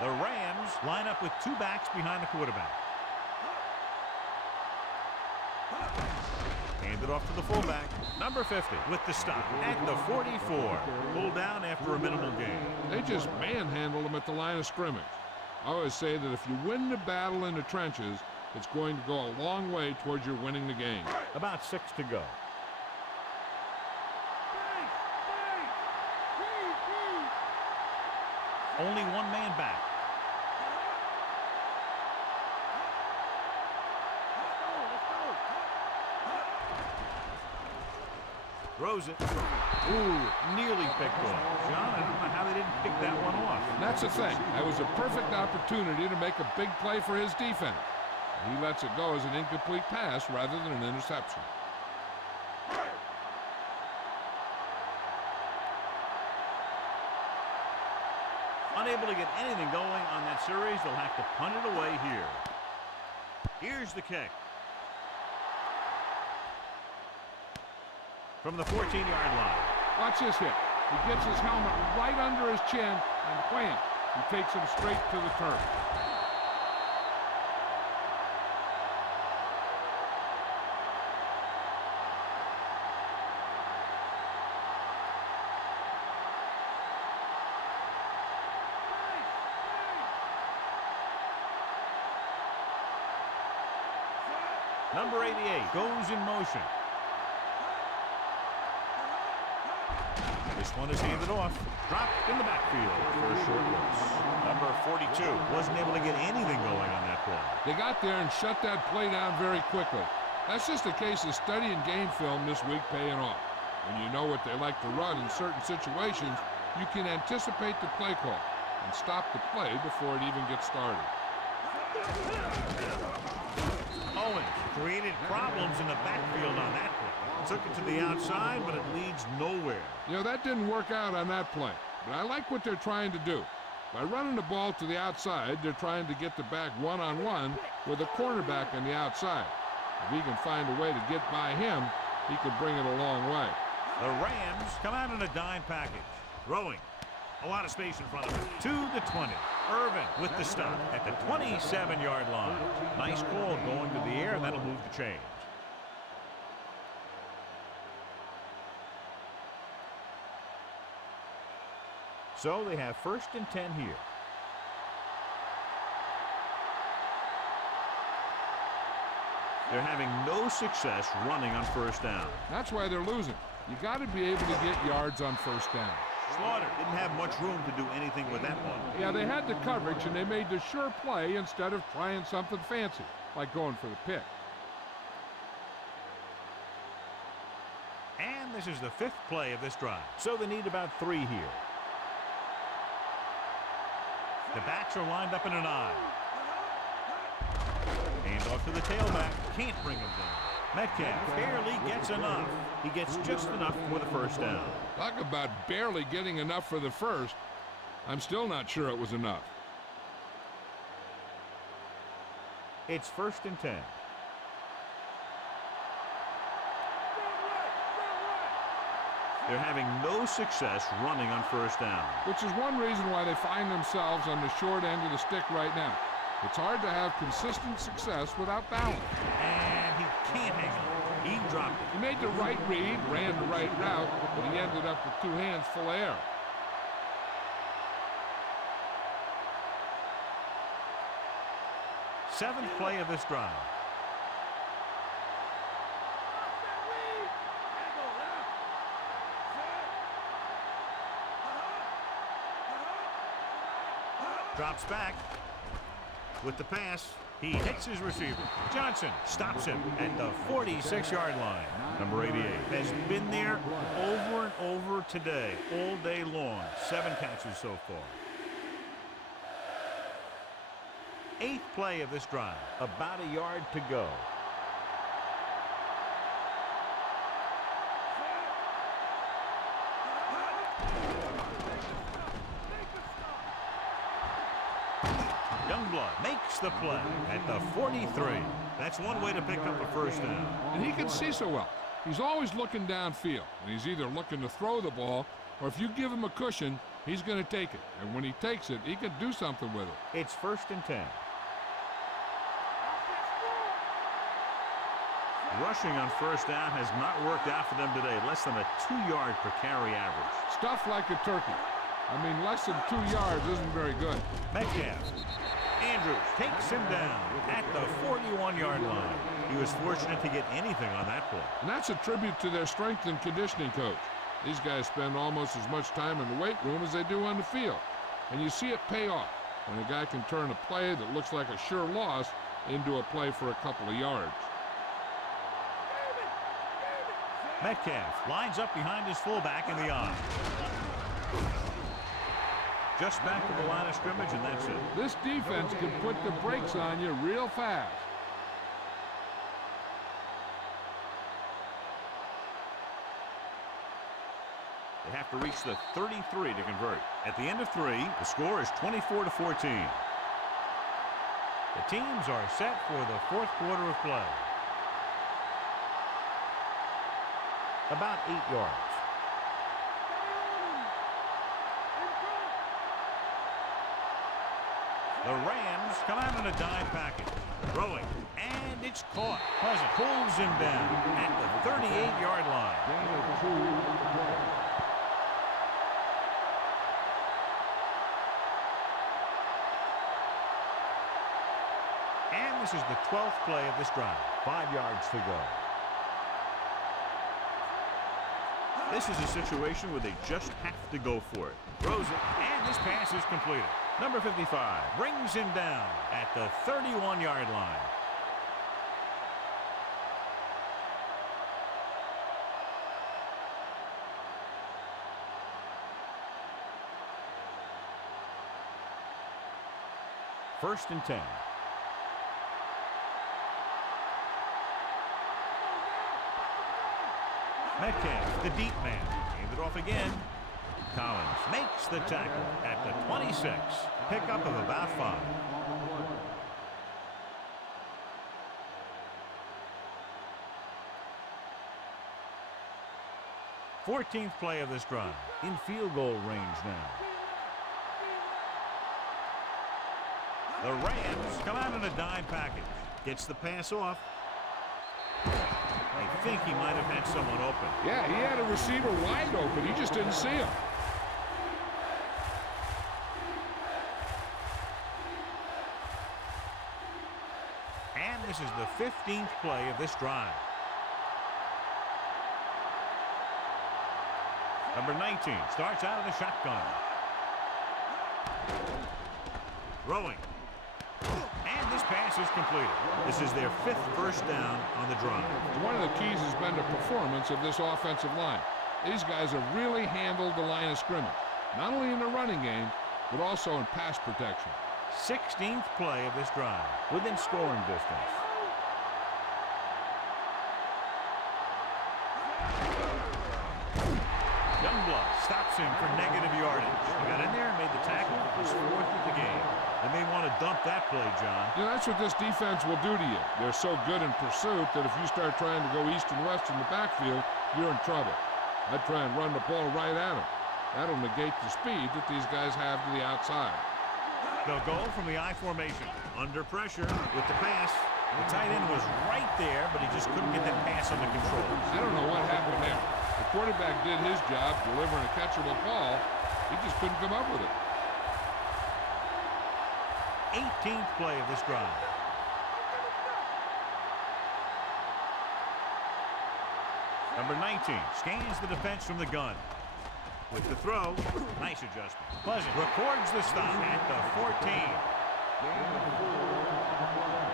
The Rams line up with 2 backs behind the quarterback. Handed off to the fullback. Number 50 with the stop at the 44. Pulled down after a minimal gain. They just manhandled them at the line of scrimmage. I always say that if you win the battle in the trenches, it's going to go a long way towards your winning the game. About 6 to go. Only one man back. Throws it. Ooh, nearly picked off. John, I don't know how they didn't pick that one off. And that's the thing. That was a perfect opportunity to make a big play for his defense. He lets it go as an incomplete pass rather than an interception. Unable to get anything going on that series, they'll have to punt it away here. Here's the kick. From the 14-yard line. Watch this hit. He gets his helmet right under his chin, and wham, he takes him straight to the turf. Number 88 goes in motion. This one is handed off. Dropped in the backfield for a short loss. Number 42 wasn't able to get anything going on that play. They got there and shut that play down very quickly. That's just a case of studying game film this week paying off. When you know what they like to run in certain situations, you can anticipate the play call and stop the play before it even gets started. Owens created problems in the backfield on that play. Took it to the outside, but it leads nowhere. You know, that didn't work out on that play, but I like what they're trying to do. By running the ball to the outside, they're trying to get the back one-on-one with a cornerback on the outside. If he can find a way to get by him, he can bring it a long way. The Rams come out in a dime package. Throwing. A lot of space in front of him. To the 20. Irvin with the stop at the 27-yard line. Nice call going to the air, and that'll move the chains. So they have 1st and 10 here. They're having no success running on 1st down. That's why they're losing. You got to be able to get yards on 1st down. Slaughter didn't have much room to do anything with that one. Yeah, they had the coverage, and they made the sure play instead of trying something fancy, like going for the pick. And this is the 5th play of this drive. So they need about 3 here. The backs are lined up in an I. Hand off to the tailback. Can't bring him down. Metcalf barely gets enough. He gets just enough for the 1st down. Talk about barely getting enough for the first. I'm still not sure it was enough. It's 1st and 10. They're having no success running on 1st down. Which is one reason why they find themselves on the short end of the stick right now. It's hard to have consistent success without balance. And he can't hang on. He dropped it. He made the right read, ran the right route, but he ended up with 2 hands full of air. Seventh play of this drive. Drops back with the pass. He hits his receiver. Johnson stops him at the 46-yard line. Number 88 has been there over and over today, all day long. 7 catches so far. 8th play of this drive. About a yard to go. Youngblood makes the play at the 43. That's one way to pick up a 1st down. And he can see so well. He's always looking downfield, and he's either looking to throw the ball, or if you give him a cushion, he's going to take it. And when he takes it, he can do something with it. It's 1st and 10. Rushing on 1st down has not worked out for them today. Less than a 2-yard per carry average. Stuffed like a turkey. I mean, less than 2 yards isn't very good. Metcalf. Andrews takes him down at the 41-yard line. He was fortunate to get anything on that play. And that's a tribute to their strength and conditioning coach. These guys spend almost as much time in the weight room as they do on the field. And you see it pay off when a guy can turn a play that looks like a sure loss into a play for a couple of yards. Metcalf lines up behind his fullback in the I. Just back to the line of scrimmage, and that's it. This defense can put the brakes on you real fast. They have to reach the 33 to convert. At the end of 3, the score is 24-14. The teams are set for the fourth quarter of play. About 8 yards. The Rams come out in a dime package. Throwing, and it's caught. Pleasant pulls him down at the 38-yard line. Gain of 2 on the play. And this is the 12th play of this drive. 5 yards to go. This is a situation where they just have to go for it. Throws it, and this pass is completed. Number 55 brings him down at the 31-yard line. First and 10. Metcalf, the deep man, gave it off again. Collins makes the tackle at the 26. Pickup of about 5. 14th play of this drive. In field goal range now. The Rams come out in a dime package. Gets the pass off. I think he might have had someone open. Yeah, he had a receiver wide open. He just didn't see him. And this is the 15th play of this drive. Number 19 starts out of the shotgun. Throwing. And this pass is completed. This is their 5th first down on the drive. One of the keys has been the performance of this offensive line. These guys have really handled the line of scrimmage, not only in the running game, but also in pass protection. 16th play of this drive, within scoring distance. Youngblood stops him for negative yardage. He got in there and made the tackle. His 4th of the game. They may want to dump that play, John. You know, that's what this defense will do to you. They're so good in pursuit that if you start trying to go east and west in the backfield, you're in trouble. I'd try and run the ball right at them. That'll negate the speed that these guys have to the outside. They'll go from the I formation. Under pressure with the pass. The tight end was right there, but he just couldn't get that pass under control. I don't know what happened there. The quarterback did his job delivering a catchable ball. He just couldn't come up with it. 18th play of this drive. Number 19 scans the defense from the gun. With the throw, nice adjustment. Pleasant records the stop at the 14. Gain of 4 on the play.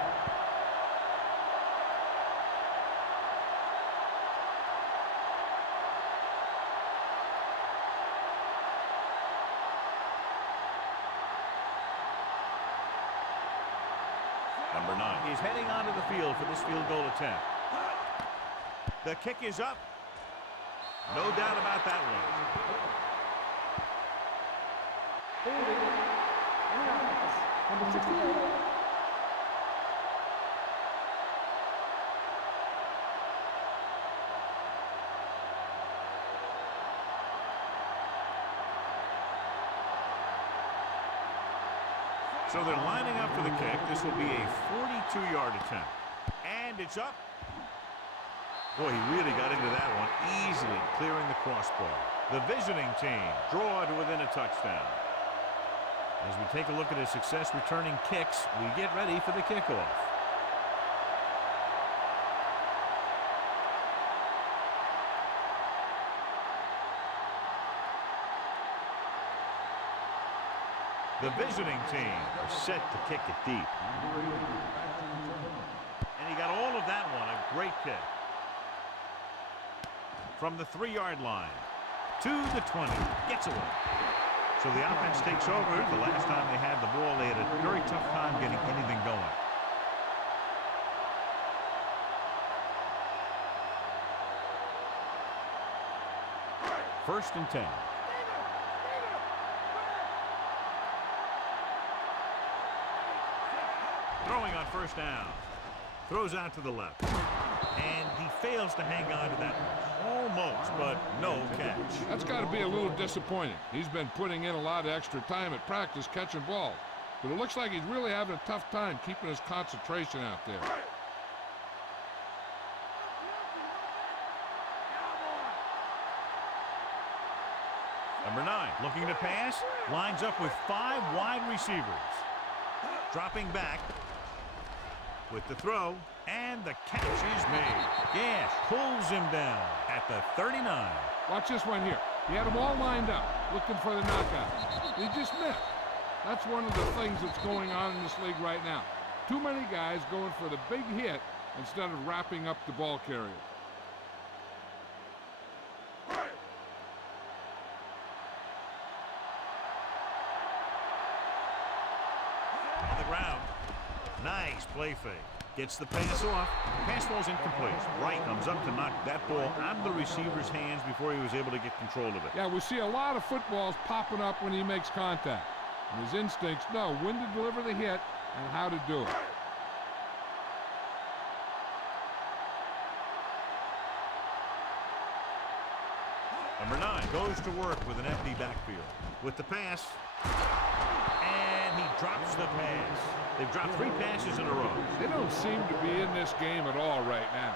Number 9 is heading onto the field for this field goal attempt. The kick is up. No doubt about that one. Number 68. So they're lining up for the kick. This will be a 42-yard attempt. And it's up. Boy, he really got into that one, easily clearing the crossbar. The visiting team draw to within a touchdown. As we take a look at his success returning kicks, we get ready for the kickoff. The visiting team are set to kick it deep. And he got all of that one, a great kick. From the 3-yard line to the 20, gets away. So the offense takes over. The last time they had the ball, they had a very tough time getting anything going. First and 10. Throwing first down. Throws out to the left. And he fails to hang on to that one. Almost, but no catch. That's got to be a little disappointing. He's been putting in a lot of extra time at practice catching balls. But it looks like he's really having a tough time keeping his concentration out there. Number 9, looking to pass, lines up with 5 wide receivers. Dropping back with the throw, and the catch is made. Gash pulls him down at the 39. Watch this one here. He had them all lined up, looking for the knockout. He just missed. That's one of the things that's going on in this league right now. Too many guys going for the big hit instead of wrapping up the ball carrier. On the ground. Nice play fake. Gets the pass off. Pass ball's incomplete. Wright comes up to knock that ball out of the receiver's hands before he was able to get control of it. Yeah, we see a lot of footballs popping up when he makes contact. And his instincts know when to deliver the hit and how to do it. Number 9 goes to work with an empty backfield. With the pass. And he drops the pass. They've dropped 3 passes in a row. They don't seem to be in this game at all right now.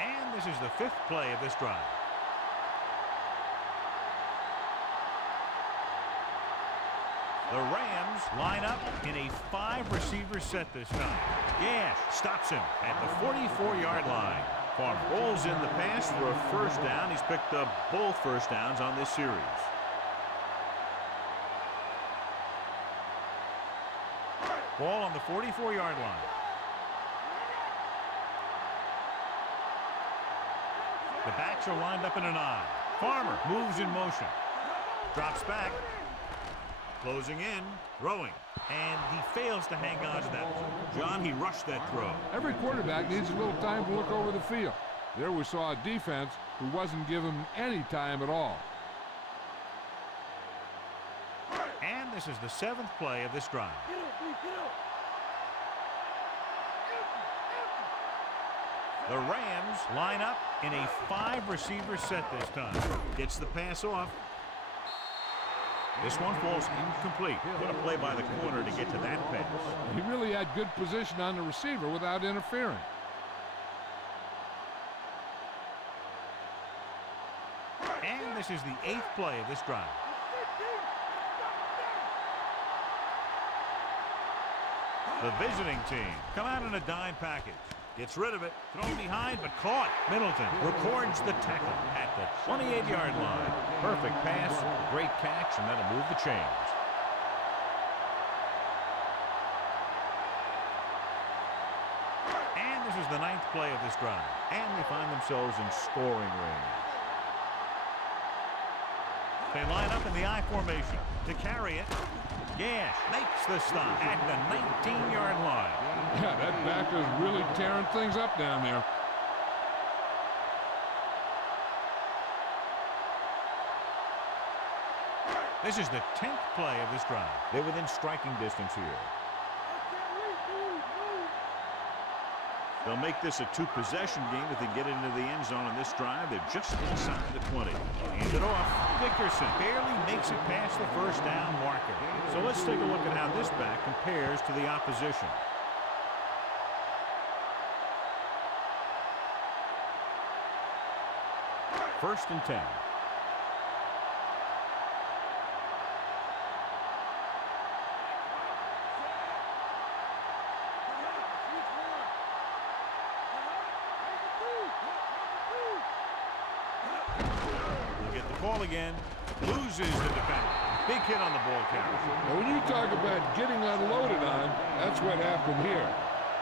And this is the 5th play of this drive. The Rams line up in a 5-receiver set this time. Gash stops him at the 44-yard line. Farm rolls in the pass for a first down. He's picked up both first downs on this series. Ball on the 44-yard line. The backs are lined up in an I. Farmer moves in motion. Drops back. Closing in, throwing, and he fails to hang on to that one. John, he rushed that throw. Every quarterback needs a little time to look over the field. There we saw a defense who wasn't given any time at all. And this is the 7th play of this drive. The Rams line up in a 5-receiver set this time. Gets the pass off. This one falls incomplete. What a play by the corner to get to that pass. He really had good position on the receiver without interfering. And this is the 8th play of this drive. The visiting team come out in a dime package. Gets rid of it. Thrown behind, but caught. Middleton records the tackle at the 28-yard line. Perfect pass, great catch, and that'll move the chains. And this is the 9th play of this drive. And they find themselves in scoring range. They line up in the I formation to carry it. Gash makes the stop at the 19-yard line. Yeah, that backer's really tearing things up down there. This is the 10th play of this drive. They're within striking distance here. They'll make this a 2-possession game if they get into the end zone on this drive. They're just inside the 20. Hand it off. Dickerson barely makes it past the first down marker. So let's take a look at how this back compares to the opposition. First and 10. Ball again, loses the defender. Big hit on the ball carrier. Now, when you talk about getting unloaded on, that's what happened here.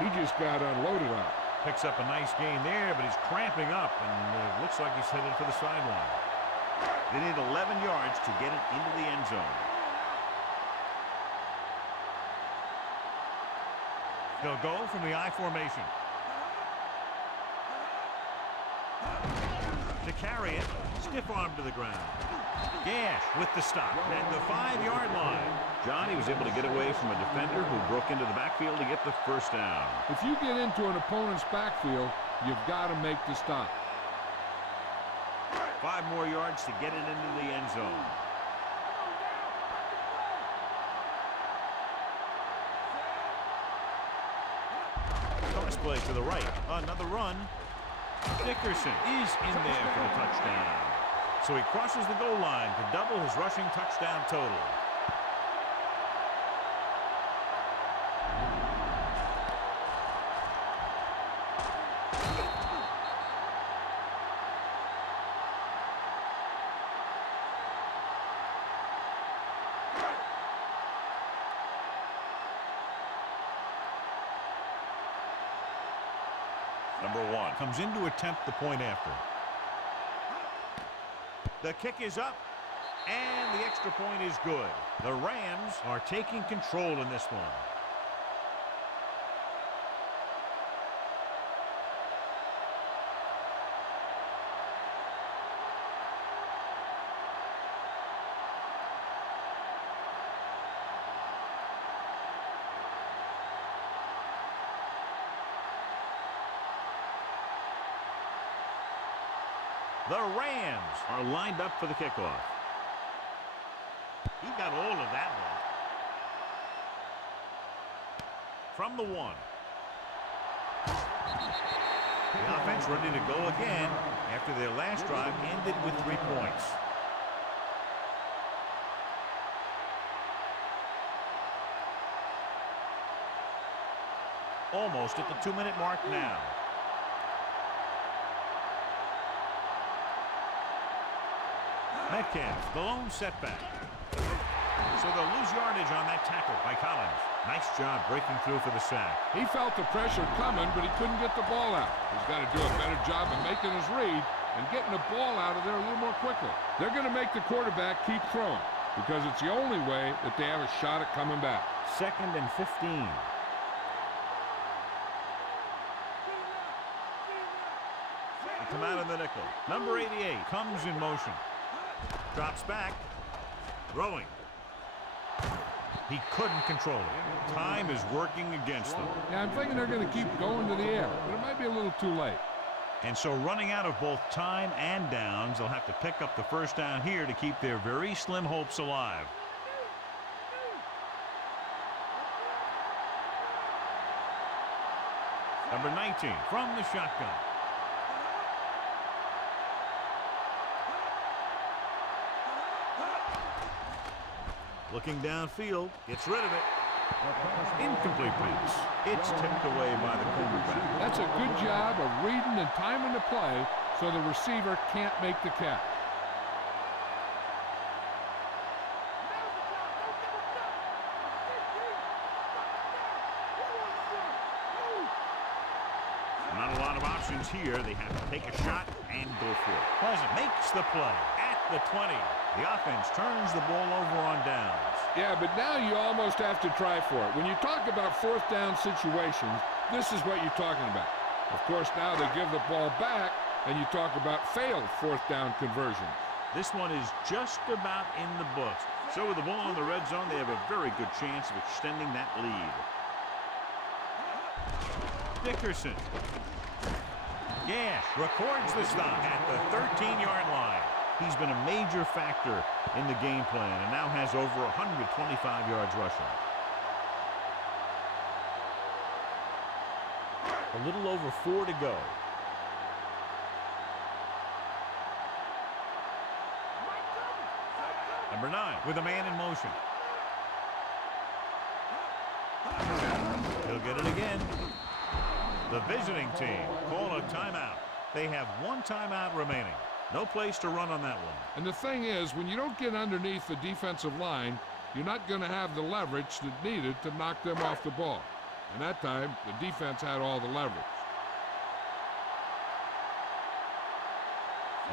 He just got unloaded on. Picks up a nice gain there, but he's cramping up, and looks like he's headed for the sideline. They need 11 yards to get it into the end zone. They'll go from the I formation. To carry it, stiff arm to the ground. Gash with the stop at the 5-yard line. Johnny was able to get away from a defender who broke into the backfield to get the first down. If you get into an opponent's backfield, you've got to make the stop. 5 more yards to get it into the end zone. Toss play to the right. Another run. Dickerson is in there for the touchdown. So he crosses the goal line to double his rushing touchdown total. Number 1 comes in to attempt the point after. The kick is up, and the extra point is good. The Rams are taking control in this one. The Rams are lined up for the kickoff. He got all of that one. From the 1. The offense ready to go again after their last drive ended with 3 points. Almost at the 2-minute mark now. Metcalf, the lone setback. So they'll lose yardage on that tackle by Collins. Nice job breaking through for the sack. He felt the pressure coming, but he couldn't get the ball out. He's got to do a better job of making his read and getting the ball out of there a little more quickly. They're going to make the quarterback keep throwing because it's the only way that they have a shot at coming back. 2nd and 15. They come out of the nickel. Number 88 comes in motion. Drops back. Throwing. He couldn't control it. Time is working against them. Yeah, I'm thinking they're going to keep going to the air, but it might be a little too late. And so running out of both time and downs, they'll have to pick up the first down here to keep their very slim hopes alive. Number 19 from the shotgun. Looking downfield, gets rid of it. Incomplete pass. It's tipped away by the cornerback. That's a good job of reading and timing the play so the receiver can't make the catch. Not a lot of options here. They have to take a shot and go for it. Pleasant makes the play at the 20. The offense turns the ball over on downs. Yeah, but now you almost have to try for it. When you talk about 4th down situations, this is what you're talking about. Of course, now they give the ball back, and you talk about failed 4th down conversions. This one is just about in the books. So with the ball in the red zone, they have a very good chance of extending that lead. Dickerson. Gash records the stop at the 13-yard line. He's been a major factor in the game plan and now has over 125 yards rushing. A little over 4 to go. Number 9 with a man in motion. He'll get it again. The visiting team call a timeout. They have 1 timeout remaining. No place to run on that one. And the thing is, when you don't get underneath the defensive line, you're not going to have the leverage that needed to knock them off the ball. And that time, the defense had all the leverage.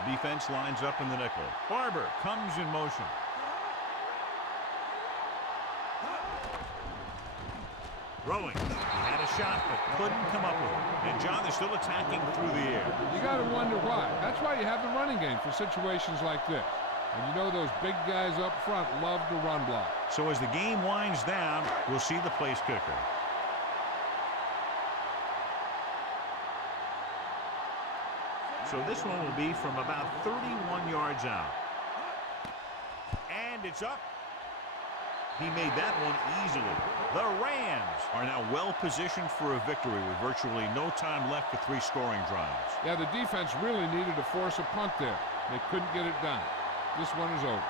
The defense lines up in the nickel. Barber comes in motion. Throwing. He had a shot, but couldn't come up with it. And, John, they're still attacking through the air. You got to wonder why. That's why you have the running game for situations like this. And you know those big guys up front love to run block. So as the game winds down, we'll see the place kicker. So this one will be from about 31 yards out. And it's up. He made that one easily. The Rams are now well positioned for a victory with virtually no time left for 3 scoring drives. Yeah, the defense really needed to force a punt there. They couldn't get it done. This one is over.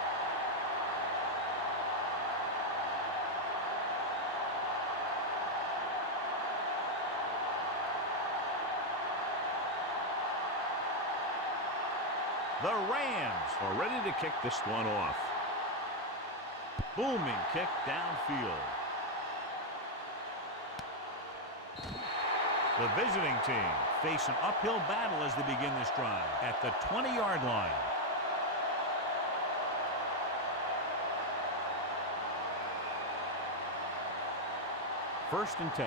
The Rams are ready to kick this one off. Booming kick downfield. The visiting team face an uphill battle as they begin this drive at the 20-yard line. First and 10.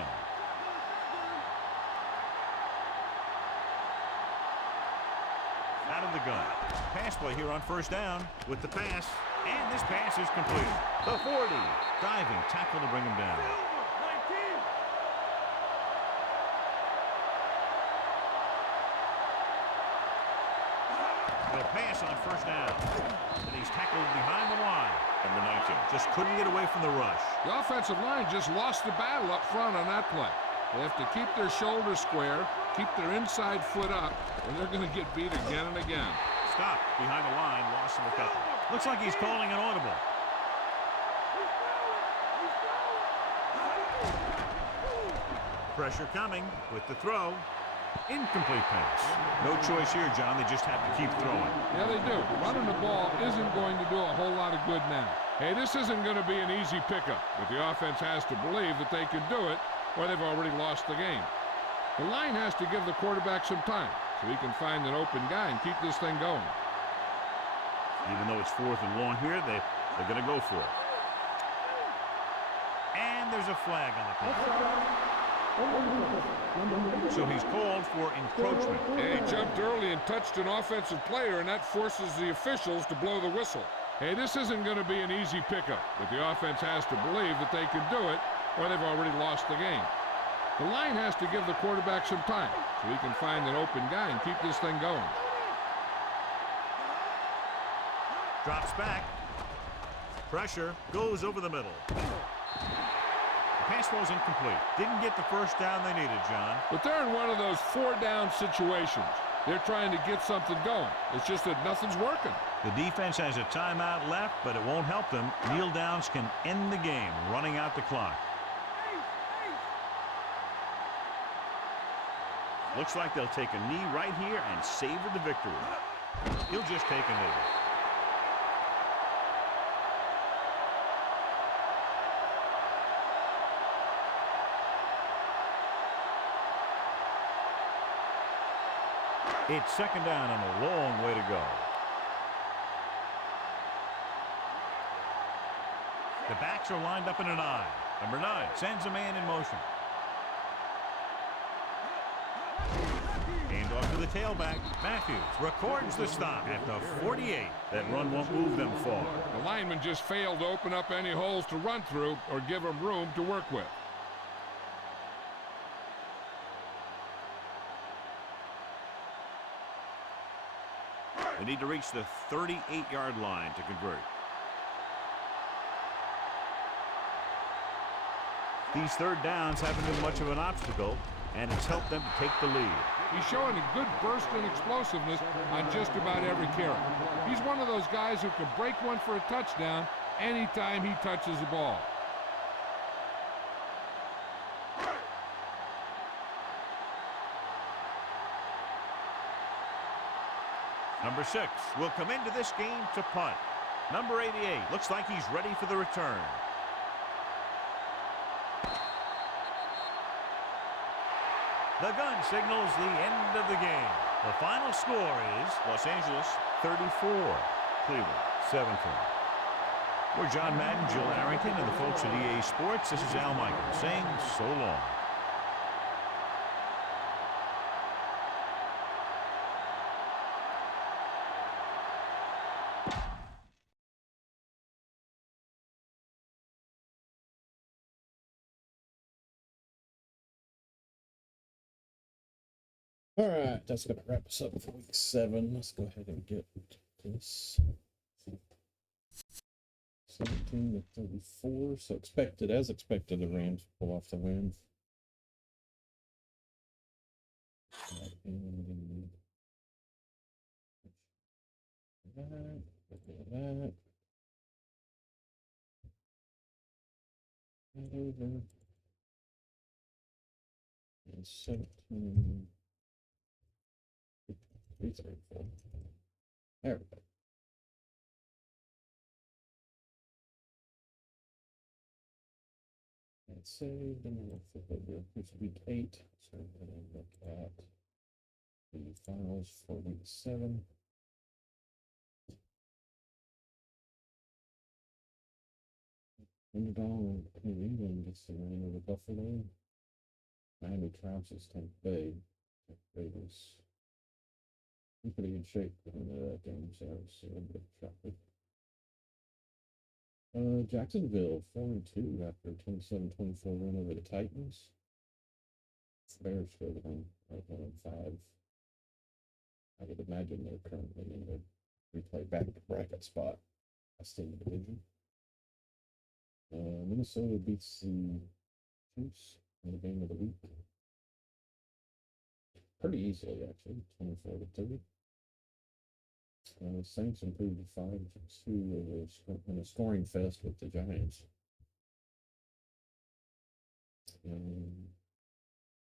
Out of the gun. Pass play here on first down with the pass. And this pass is completed. The 40. Diving tackle to bring him down. The pass on first down. And he's tackled behind the line. Number 19 just couldn't get away from the rush. The offensive line just lost the battle up front on that play. They have to keep their shoulders square, keep their inside foot up, or they're going to get beat again and again. Stop behind the line, loss of a couple. Looks like he's calling an audible. Pressure coming with the throw. Incomplete pass. No choice here, John. They just have to keep throwing. Yeah, they do. Running the ball isn't going to do a whole lot of good now. Hey, this isn't going to be an easy pickup, but the offense has to believe that they can do it, or they've already lost the game. The line has to give the quarterback some time so he can find an open guy and keep this thing going. Even though it's 4th and long here, they're going to go for it. And there's a flag on the play. So he's called for encroachment. Hey, he jumped early and touched an offensive player, and that forces the officials to blow the whistle. Hey, this isn't going to be an easy pickup, but the offense has to believe that they can do it, or they've already lost the game. The line has to give the quarterback some time so he can find an open guy and keep this thing going. Drops back. Pressure goes over the middle. The pass was incomplete. Didn't get the first down they needed, John. But they're in one of those 4-down situations. They're trying to get something going. It's just that nothing's working. The defense has a timeout left, but it won't help them. Kneel downs can end the game, running out the clock. Looks like they'll take a knee right here and savor the victory. He'll just take a knee. It's second down and a long way to go. The backs are lined up in an I. Number 9 sends a man in motion. Hand off to the tailback. Matthews records the stop at the 48. That run won't move them far. The lineman just failed to open up any holes to run through or give them room to work with. They need to reach the 38-yard line to convert. These third downs haven't been much of an obstacle, and it's helped them to take the lead. He's showing a good burst in explosiveness on just about every carry. He's one of those guys who can break one for a touchdown anytime he touches the ball. Number 6 will come into this game to punt. Number 88 looks like he's ready for the return. The gun signals the end of the game. The final score is Los Angeles 34, Cleveland 17. We're John Madden, Jill Arrington, and the folks at EA Sports. This is Al Michaels saying so long. All right, that's going to wrap us up for week 7. Let's go ahead and get this 17 to 34. So as expected, the Rams pull off the win. And that. Over. And 17. 334. There we go. And saved, and then we'll flip over. Here's week 8. So we're going to look at the finals for week 7. Underdog New England gets the win over Buffalo. Miami trounces Tampa Bay. Raiders in pretty good shape going into that game, so I was a little bit shocked. Jacksonville 4-2 after a 27-24 win over the Titans. Bears go down 1-5. I would imagine they're currently in the replay back bracket spot. That's in the division. Minnesota beats the Chiefs in the game of the week. Pretty easily, actually, 24-30. Saints improved to 5-2 in a scoring fest with the Giants.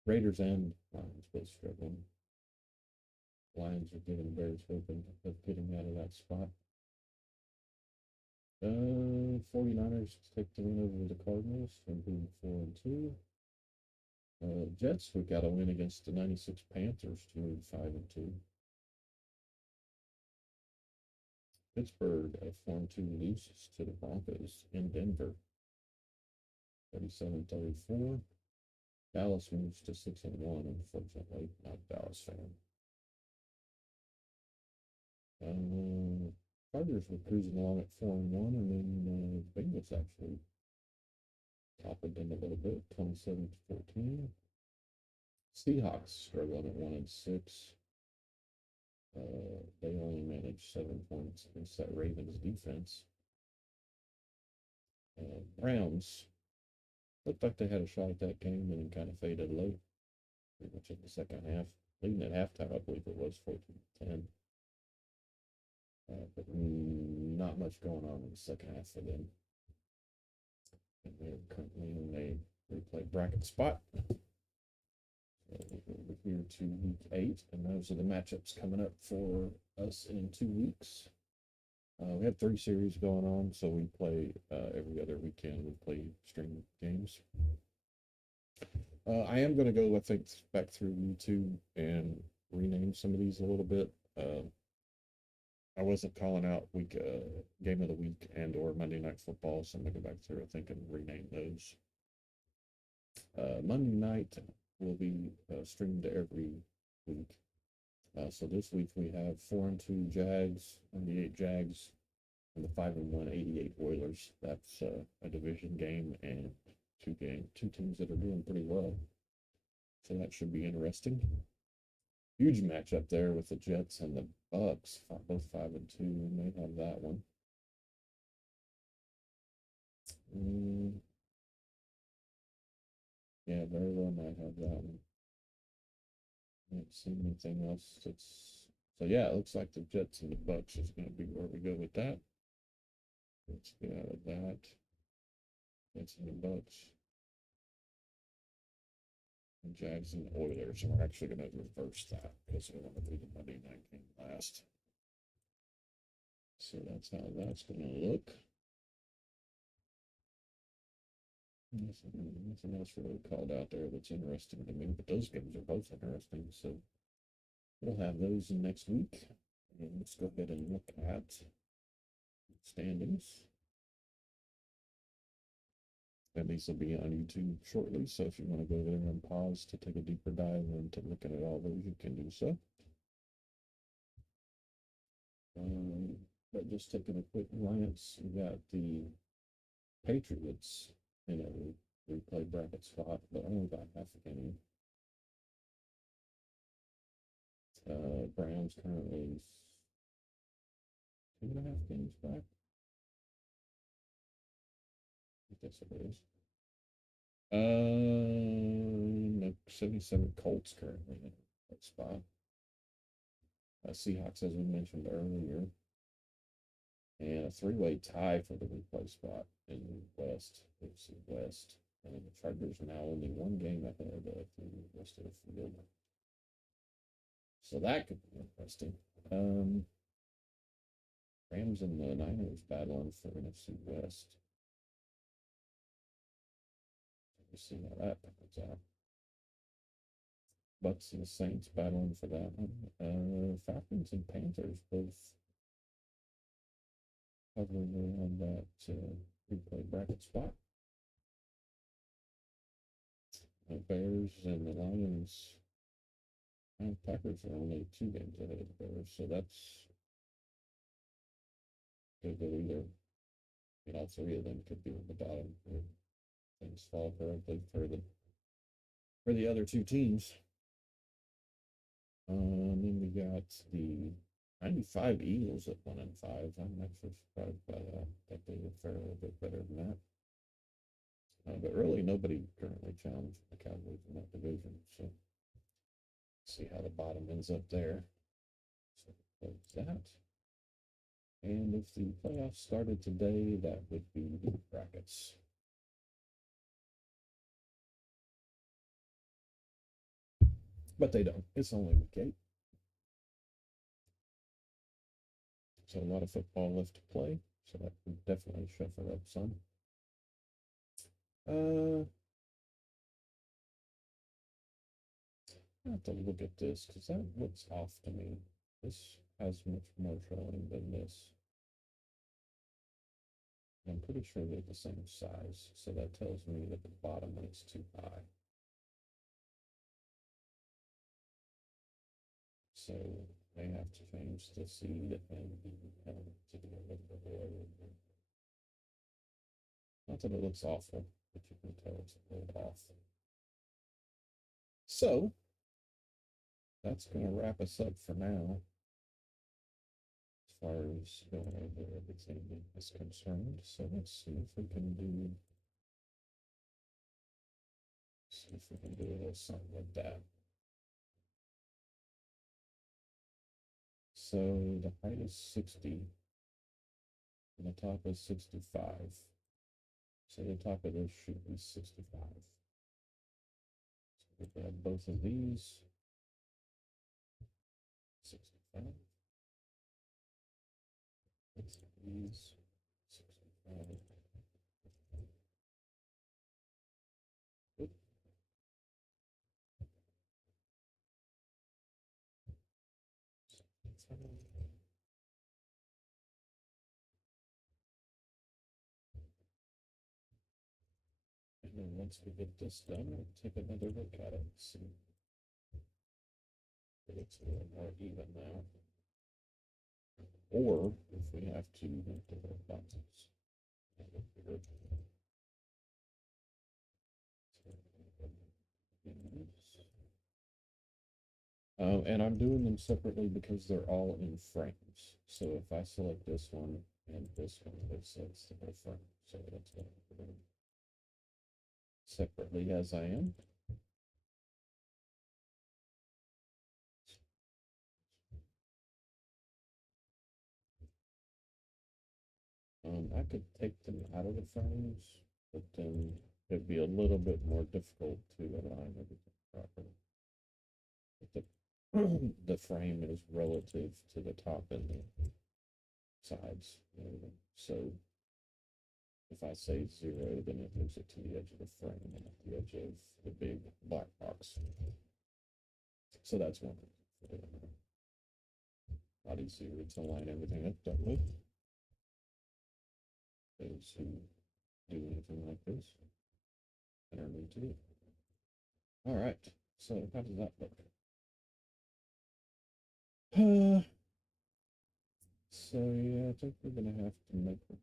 Raiders and Lions both struggling. Lions are giving Bears hope of getting out of that spot. 49ers take the win over the Cardinals, improving 4-2. Jets, we got a win against the 96 Panthers, 5-2. Pittsburgh, 4-2 loses to the Broncos in Denver, 37-34. Dallas moves to 6-1, unfortunately. Not a Dallas fan. Chargers were cruising along at 4-1, and then Bengals actually toppled them a little bit, 27-14. Seahawks struggling at 1-6. They only managed 7 points against that Ravens defense. Browns looked like they had a shot at that game and then kind of faded low pretty much in the second half. Leading at halftime, I believe it was 14-10. But not much going on in the second half for them. And they're currently in a replay bracket spot. Over here to week 8, and those are the matchups coming up for us in 2 weeks. We have 3 series going on, so we play every other weekend. We play stream games. I am going to go, I think, back through YouTube and rename some of these a little bit. I wasn't calling out game of the week and or Monday Night Football, so I'm going to go back through, I think, and rename those. Monday night will be streamed every week. So this week we have 4-2 Jags, 98 Jags, and the 5-1 88 Oilers. That's a division game and two teams that are doing pretty well. So that should be interesting. Huge matchup there with the Jets and the Bucks, both 5-2. We may have that one. Yeah, very well might have that one. I haven't seen anything else. So yeah, it looks like the Jets and the Bucks is going to be where we go with that. Let's get out of that. Jets and the Bucks. And Jags and the Oilers. And we're actually going to reverse that because we want to do the Monday night game last. So that's how that's going to look. Nothing else really called out there that's interesting to me, but those games are both interesting. So we'll have those in next week. And let's go ahead and look at standings. And these will be on YouTube shortly. So if you want to go there and pause to take a deeper dive into looking at all those, you can do so. But just taking a quick glance, we got the Patriots in a replay bracket spot, but only about half a game. Browns currently 2.5 games back. I guess it is. No, 77 Colts currently in that spot. Seahawks, as we mentioned earlier, and a three-way tie for the replay spot in the West, AFC West. And the Chargers now only one game ahead of the rest of the field. So that could be interesting. Rams and the Niners battling for NFC West. We'll see how that pans out. Bucks and the Saints battling for that one. Falcons and Panthers both hovering around that replay bracket spot. The Bears and the Lions. And Packers are only 2 games ahead of the Bears, so that's could go either. All three of them could be on the bottom if things fall correctly for the other two teams. Then we got the 95 Eagles at 1-5. I'm actually surprised by that. I thought they would fare a little bit better than that. But really, nobody currently challenged the Cowboys in that division. So, see how the bottom ends up there. So, close that. And if the playoffs started today, that would be the brackets. But they don't. It's only week 8. So a lot of football left to play. So that would definitely shuffle up some. I have to look at this because that looks off to me. This has much more showing than this. I'm pretty sure they're the same size, so that tells me that the bottom is too high. So they have to change the seed and to be a little bit lower. Not that it looks awful, but you can tell it's a little off. So that's going to wrap us up for now. As far as going over everything is concerned. So let's see if we can do a little something like that. So the height is 60 and the top is 65. So the top of this should be 65. So we grab both of these. 65. Both of these. 65. Oop. And then once we get this done, we'll take another look at it and see if it's a little more even now. Or if we have to make the little buttons. And I'm doing them separately because they're all in frames. So if I select this one and this one, it says the whole frame. So that's what I'm doing separately as I am. I could take them out of the frames, but then it'd be a little bit more difficult to align everything properly. But the frame is relative to the top and the sides. So if I say 0, then it moves it to the edge of the frame and at the edge of the big black box. So that's one thing. A lot easier to line everything up that way. Those who do anything like this and are new to it. All right. So how does that look? So yeah, I think we're gonna have to make the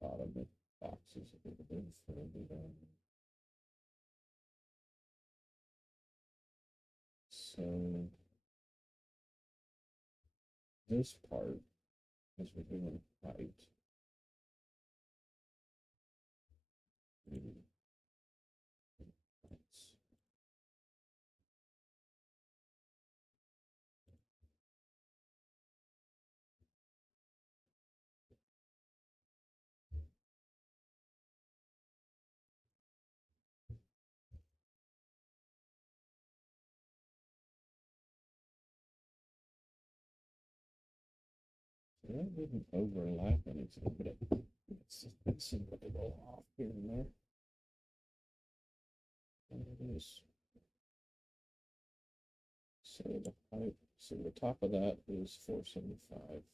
bottom of boxes a little bit further down. So this part as we're doing height. So that wouldn't overlap anything, but it seemed like a little off here and there. And it is. So the height, so the top of that is 475.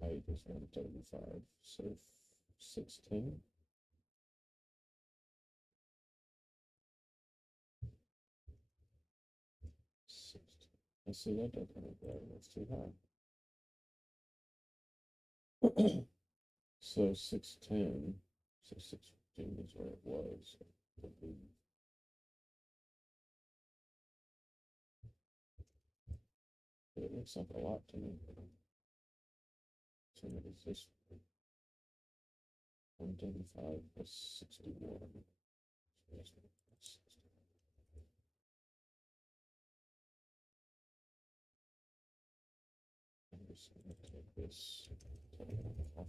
Height is 135. So 610. I see that doesn't look right. That's too high. So 610. So 615 is where it was. But it looks like a lot to me. So what is this? 135 plus 61. I'm just going to take this, take it off.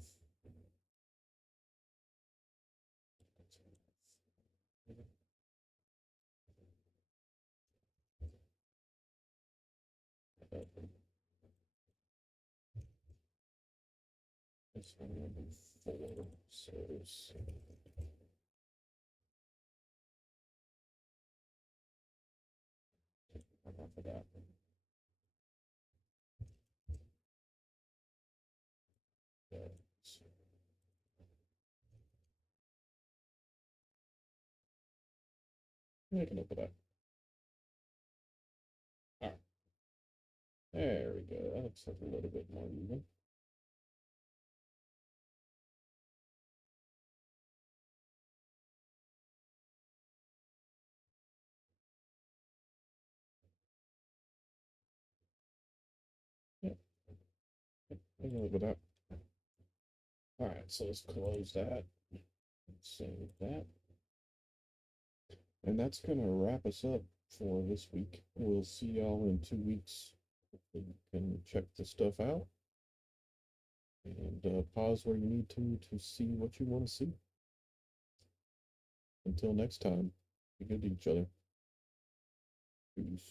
This one will be 4, so it's off of that. Take a look at that. All right. There we go. That looks like a little bit more even. Yeah. Take a look at that. All right, so let's close that. Save that. And that's going to wrap us up for this week. We'll see y'all in 2 weeks. You can check the stuff out and pause where you need to see what you want to see. Until next time, be good to each other. Peace.